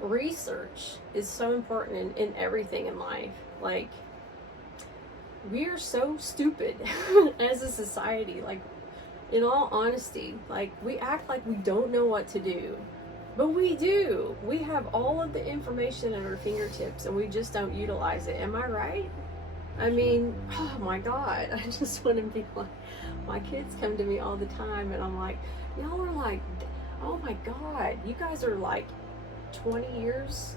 research is so important in everything in life. Like, we are so stupid as a society. Like, in all honesty, like, we act like we don't know what to do, but we do. We have all of the information at our fingertips, and we just don't utilize it. Am I right? I mean, oh my God, I just want to be like, my kids come to me all the time, and I'm like, y'all are like, oh my God, you guys are like 20 years,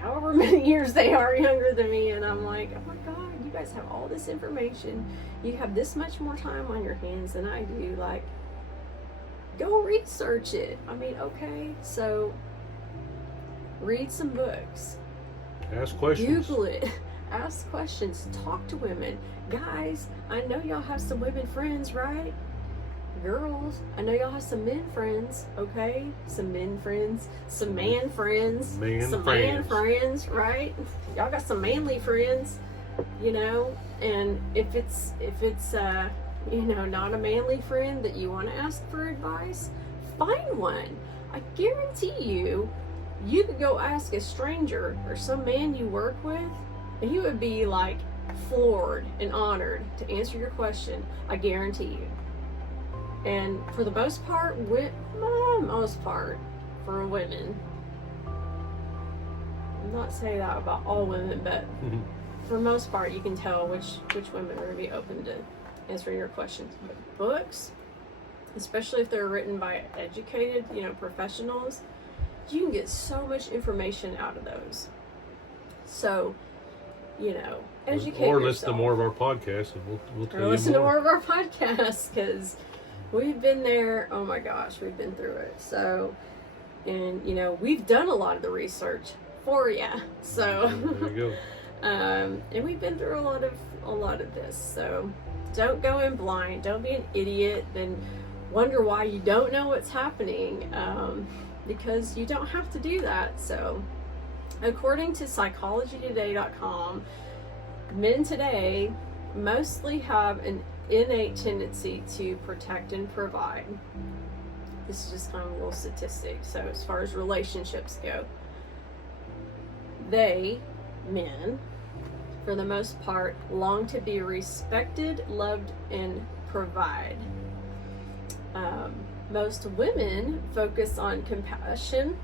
however many years they are younger than me, and I'm like, oh my God, you guys have all this information. You have this much more time on your hands than I do. Like, go research it. I mean, okay, so read some books. Ask questions. Google it. Ask questions. Talk to women. Guys, I know y'all have some women friends, right? Girls, I know y'all have some men friends, okay? Some men friends, some man friends, some man friends, right? Y'all got some manly friends, and if it's not a manly friend that you want to ask for advice, find one. I guarantee you could go ask a stranger or some man you work with, and he would be like floored and honored to answer your question. I guarantee you. And for the most part, for women, I'm not saying that about all women, but for the most part, you can tell which women are going to be open to answering your questions. But books, especially if they're written by educated, professionals, you can get so much information out of those. So, educate or yourself. listen to more of our podcasts, and we'll tell you more. Or listen to more of our podcasts, because we've been there. Oh my gosh, we've been through it. So, and we've done a lot of the research for you. So, there you go. And we've been through a lot of this. So, don't go in blind. Don't be an idiot and wonder why you don't know what's happening, because you don't have to do that. So, according to psychologytoday.com, men today mostly have an innate tendency to protect and provide. This is just kind of a little statistic. So as far as relationships go, men, for the most part, long to be respected, loved, and provide. Most women focus on compassion,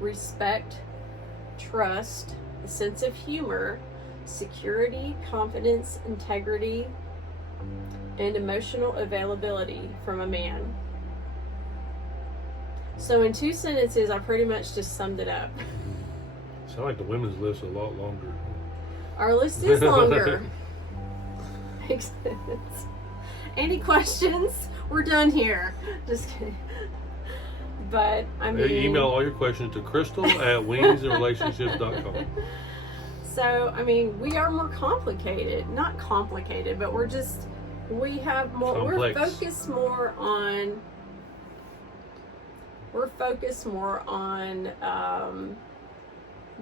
respect, trust, a sense of humor, security, confidence, integrity, and emotional availability from a man. So in 2 sentences, I pretty much just summed it up. Sound like the women's list is a lot longer. Our list is longer. Makes sense. Any questions? We're done here. Just kidding. But I mean, email all your questions to crystal@wingsandrelationships.com. So I mean, we are more complicated. Not complicated, but we have more. Complex. We're focused more on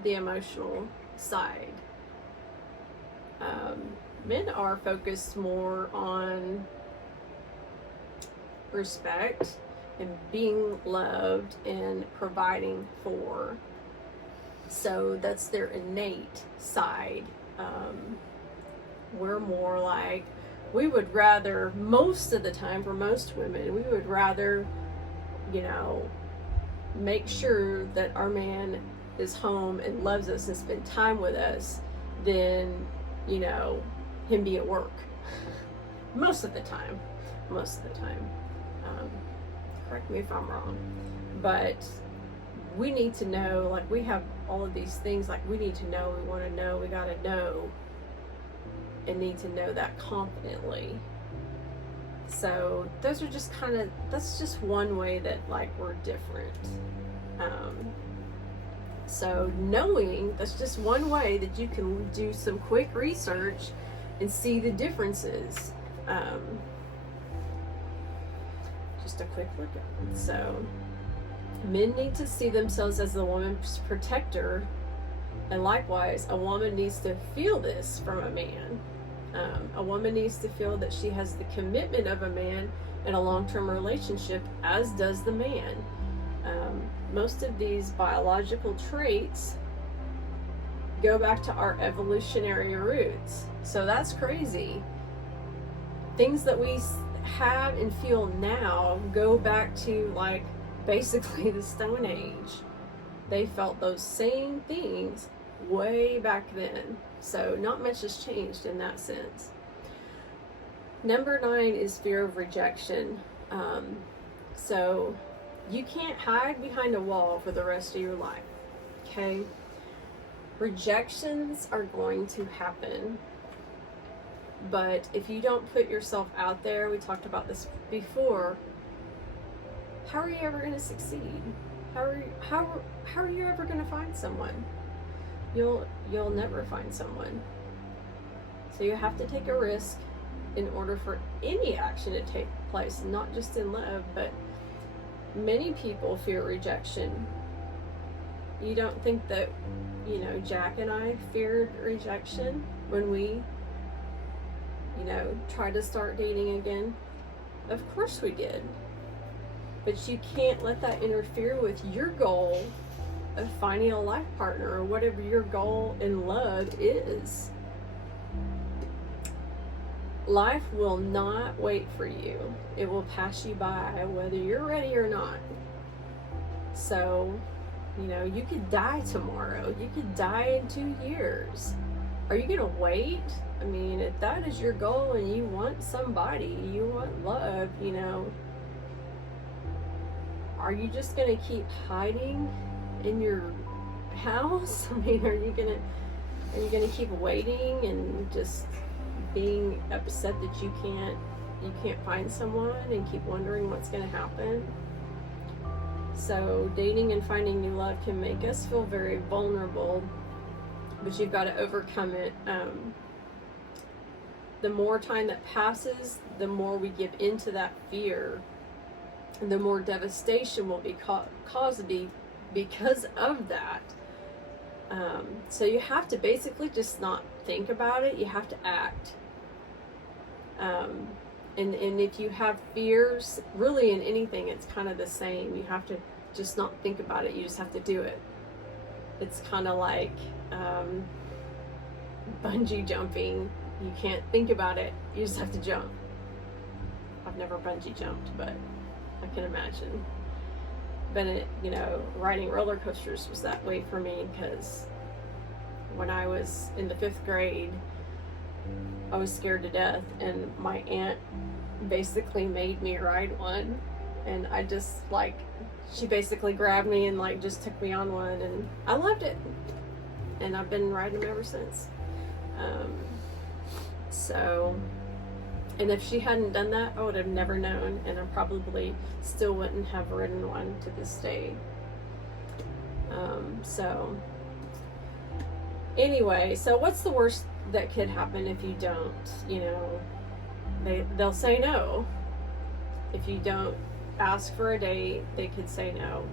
the emotional side. Men are focused more on respect and being loved and providing for. So that's their innate side. We're more like, we would rather, most of the time for most women, we would rather, make sure that our man is home and loves us and spend time with us than, him be at work. Most of the time. Correct me if I'm wrong. But we need to know, like, we have all of these things, like, we need to know, we want to know, we got to know, and need to know that confidently. So those are just that's just one way that, like, we're different. So knowing, that's just one way that you can do some quick research and see the differences. just a quick look at it. So, men need to see themselves as the woman's protector, and likewise, a woman needs to feel this from a man. A woman needs to feel that she has the commitment of a man in a long-term relationship, as does the man. Most of these biological traits go back to our evolutionary roots. So that's crazy. Things that we have and feel now go back to like basically the Stone Age. They felt those same things way back then. So not much has changed in that sense. Number 9 is fear of rejection. So you can't hide behind a wall for the rest of your life. Okay? Rejections are going to happen. But if you don't put yourself out there, we talked about this before, how are you ever going to succeed? How are you ever going to find someone? You'll never find someone. So you have to take a risk in order for any action to take place, not just in love, but many people fear rejection. You don't think that, Jack and I feared rejection when we, tried to start dating again? Of course we did. But you can't let that interfere with your goal of finding a life partner or whatever your goal in love is. Life will not wait for you. It will pass you by whether you're ready or not. So, you could die tomorrow. You could die in 2 years. Are you going to wait? I mean, if that is your goal and you want somebody, you want love, are you just going to keep hiding in your house? I mean, are you going to keep waiting and just being upset that you can't find someone and keep wondering what's going to happen? So dating and finding new love can make us feel very vulnerable, but you've got to overcome it. The more time that passes, the more we give into that fear, and the more devastation will be caused because of that. So you have to basically just not think about it. You have to act. And if you have fears, really in anything, it's kind of the same. You have to just not think about it. You just have to do it. It's kind of like bungee jumping. You can't think about it. You just have to jump. I've never bungee jumped, but I can imagine. But riding roller coasters was that way for me, because when I was in the 5th grade, I was scared to death, and my aunt basically made me ride one, and I just she basically grabbed me and just took me on one, and I loved it, and I've been riding them ever since. And if she hadn't done that, I would have never known, and I probably still wouldn't have ridden one to this day. Anyway, so what's the worst that could happen if you don't? They'll say no. If you don't ask for a date, they could say no.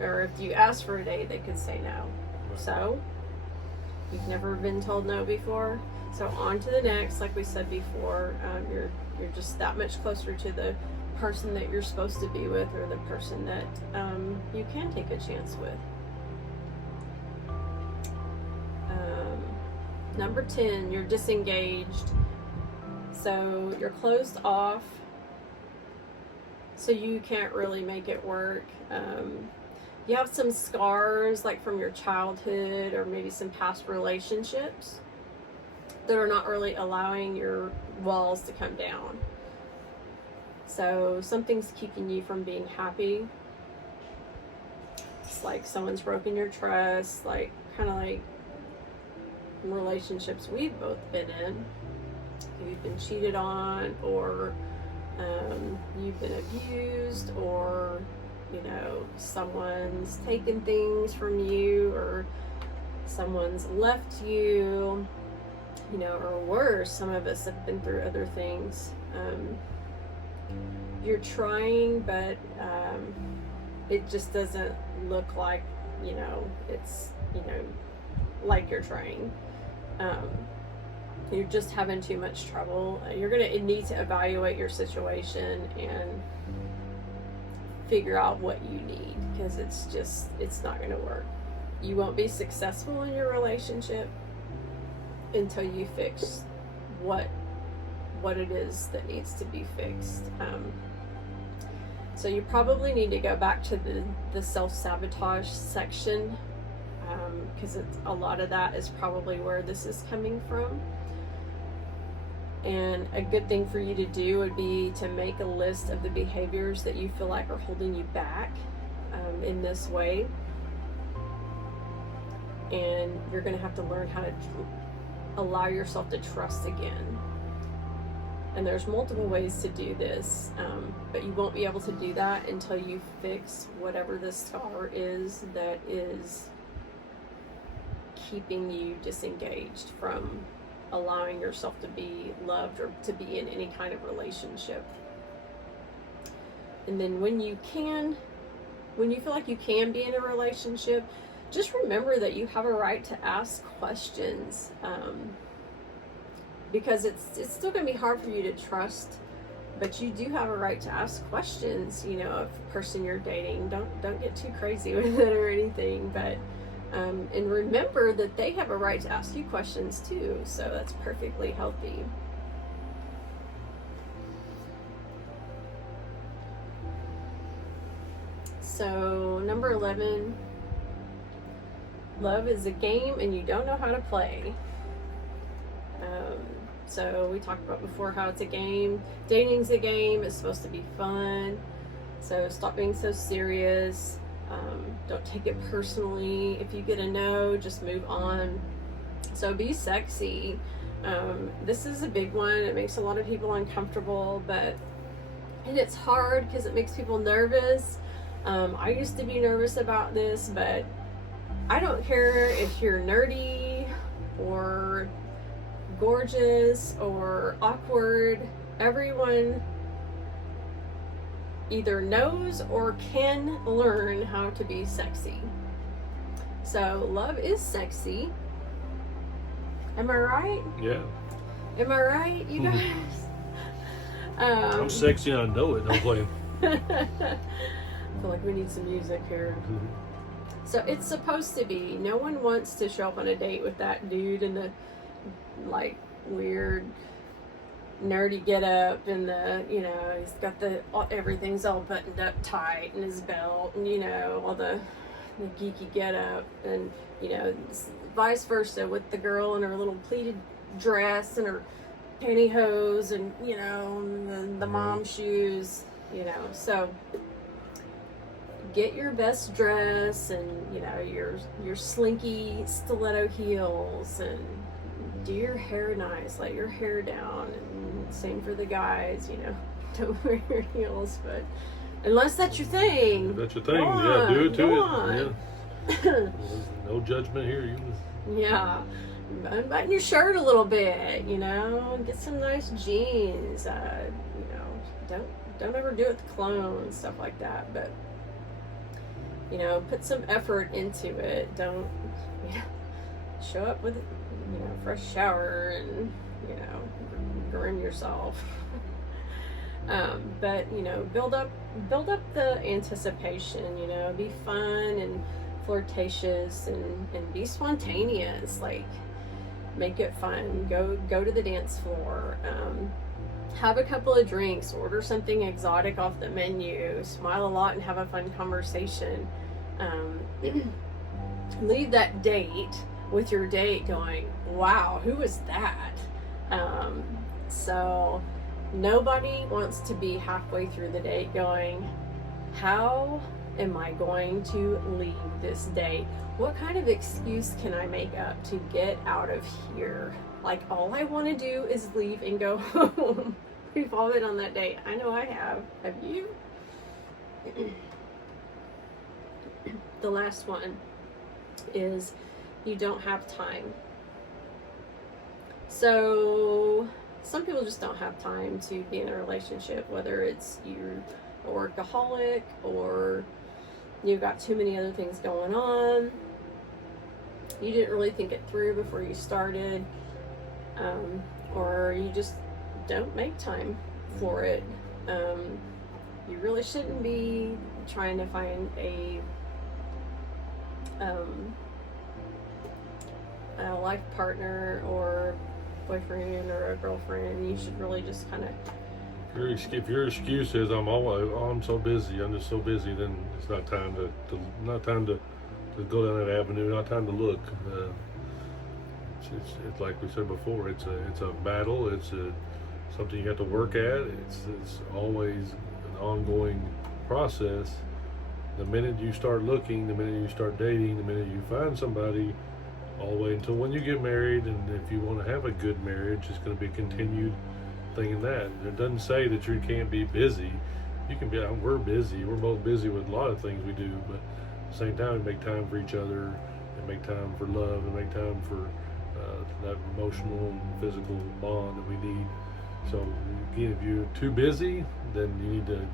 Or if you ask for a date, they could say no. So, you've never been told no before. So on to the next, like we said before, you're just that much closer to the person that you're supposed to be with, or the person that you can take a chance with. Number 10, you're disengaged. So you're closed off, so you can't really make it work. You have some scars, like from your childhood or maybe some past relationships, that are not really allowing your walls to come down. So something's keeping you from being happy. It's like someone's broken your trust, kind of like relationships we've both been in. You've been cheated on, or you've been abused, or someone's taken things from you, or someone's left you, or worse, some of us have been through other things. you're trying, but it just doesn't look like, it's, like you're trying. You're just having too much trouble. You're going to need to evaluate your situation and figure out what you need, because it's not going to work. You won't be successful in your relationship until you fix what it is that needs to be fixed. So you probably need to go back to the self-sabotage section, because a lot of that is probably where this is coming from. And a good thing for you to do would be to make a list of the behaviors that you feel like are holding you back in this way. And you're going to have to learn how to allow yourself to trust again. And there's multiple ways to do this, but you won't be able to do that until you fix whatever the scar is that is keeping you disengaged from allowing yourself to be loved or to be in any kind of relationship. And then when you feel like you can be in a relationship, just remember that you have a right to ask questions, because it's still going to be hard for you to trust, but you do have a right to ask questions, of the person you're dating. Don't get too crazy with it or anything, but and remember that they have a right to ask you questions too, so that's perfectly healthy. So number 11, love is a game and you don't know how to play. So we talked about before how it's a game. Dating's a game. It's supposed to be fun. So stop being so serious. Don't take it personally. If you get a no, just move on. So be sexy. This is a big one. It makes a lot of people uncomfortable, and it's hard because it makes people nervous. I used to be nervous about this, but I don't care if you're nerdy or gorgeous or awkward. Everyone either knows or can learn how to be sexy. So love is sexy. Am I right? Yeah. Am I right, you guys? I'm sexy and I know it. I'm playing. I feel like we need some music here. So it's supposed to be. No one wants to show up on a date with that dude in the weird nerdy get up and he's got everything's all buttoned up tight and his belt and all the geeky get up, and vice versa with the girl in her little pleated dress and her pantyhose and the mom shoes, so get your best dress and your slinky stiletto heels, and do your hair nice, let your hair down, and same for the guys, don't wear your heels, but unless that's your thing. That's your thing, yeah, do it to it. Yeah. No judgment here. Yeah. Unbutton your shirt a little bit, get some nice jeans, don't ever do it with cologne and stuff like that, but put some effort into it. Don't show up with fresh shower and groom yourself. But build up the anticipation, be fun and flirtatious and be spontaneous, make it fun. Go to the dance floor, have a couple of drinks, order something exotic off the menu, smile a lot and have a fun conversation. Leave that date with your date going, wow, who was that? So nobody wants to be halfway through the date going, how am I going to leave this date? What kind of excuse can I make up to get out of here? All I want to do is leave and go home. We've all been on that date. I know I have. Have you? The last one is you don't have time. So some people just don't have time to be in a relationship, whether it's you're a workaholic or you've got too many other things going on. You didn't really think it through before you started, or you just don't make time for it. You really shouldn't be trying to find a life partner or boyfriend or a girlfriend. You should really just kind of. If your excuse is I'm so busy, I'm just so busy, then it's not time to go down that avenue, not time to look. It's like we said before, it's a battle, it's something you have to work at. It's always an ongoing process. The minute you start looking, the minute you start dating, the minute you find somebody, all the way until when you get married, and if you want to have a good marriage, it's going to be a continued thing in that. It doesn't say that you can't be busy. You can be. We're busy. We're both busy with a lot of things we do, but at the same time, we make time for each other, and make time for love, and make time for that emotional and physical bond that we need. So again, if you're too busy, then you need to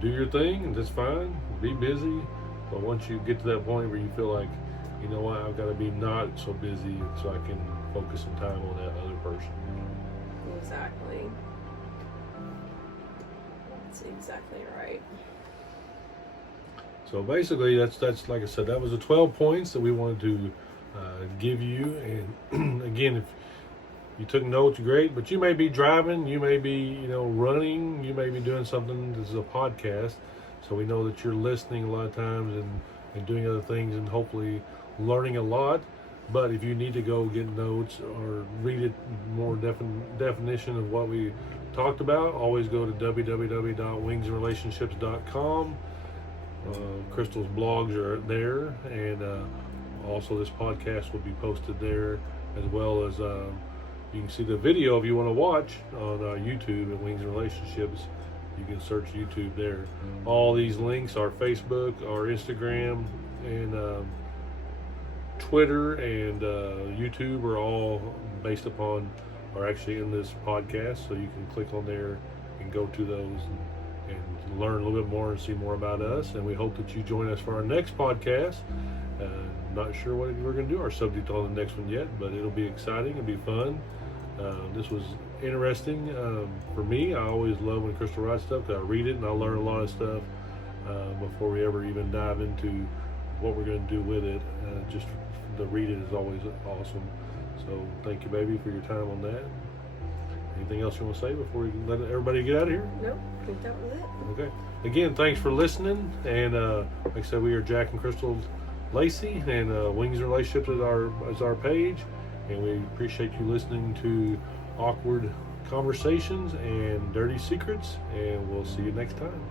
do your thing, and that's fine. Be busy, but once you get to that point where you feel like, you know what, I've got to be not so busy so I can focus some time on that other person. Exactly. That's exactly right. So basically, that's like I said, that was the 12 points that we wanted to give you. And again, if you took notes, great, but you may be driving, you may be running, you may be doing something. This is a podcast, so we know that you're listening a lot of times and doing other things and hopefully learning a lot. But if you need to go get notes or read it more definition of what we talked about, always go to www.wingsandrelationships.com. Crystal's blogs are there, and also this podcast will be posted there, as well as you can see the video if you want to watch on YouTube at Wings and Relationships. You can search YouTube there. All these links, our Facebook, our Instagram, and Twitter and YouTube are all based upon, are actually in this podcast, so you can click on there and go to those and learn a little bit more and see more about us. And we hope that you join us for our next podcast. Not sure what we're going to do, our subject on the next one yet, but it'll be exciting, it'll be fun. This was interesting for me. I always love when Crystal writes stuff, because I read it and I learn a lot of stuff before we ever even dive into what we're going to do with it. Just to read it is always awesome. So thank you, baby, for your time on that. Anything else you want to say before we let everybody get out of here? Nope, I think that was it. Okay. Again, thanks for listening. And like I said, we are Jack and Crystal Lacy, and Wings and Relationships is our page. And we appreciate you listening to awkward conversations and dirty secrets. And we'll see you next time.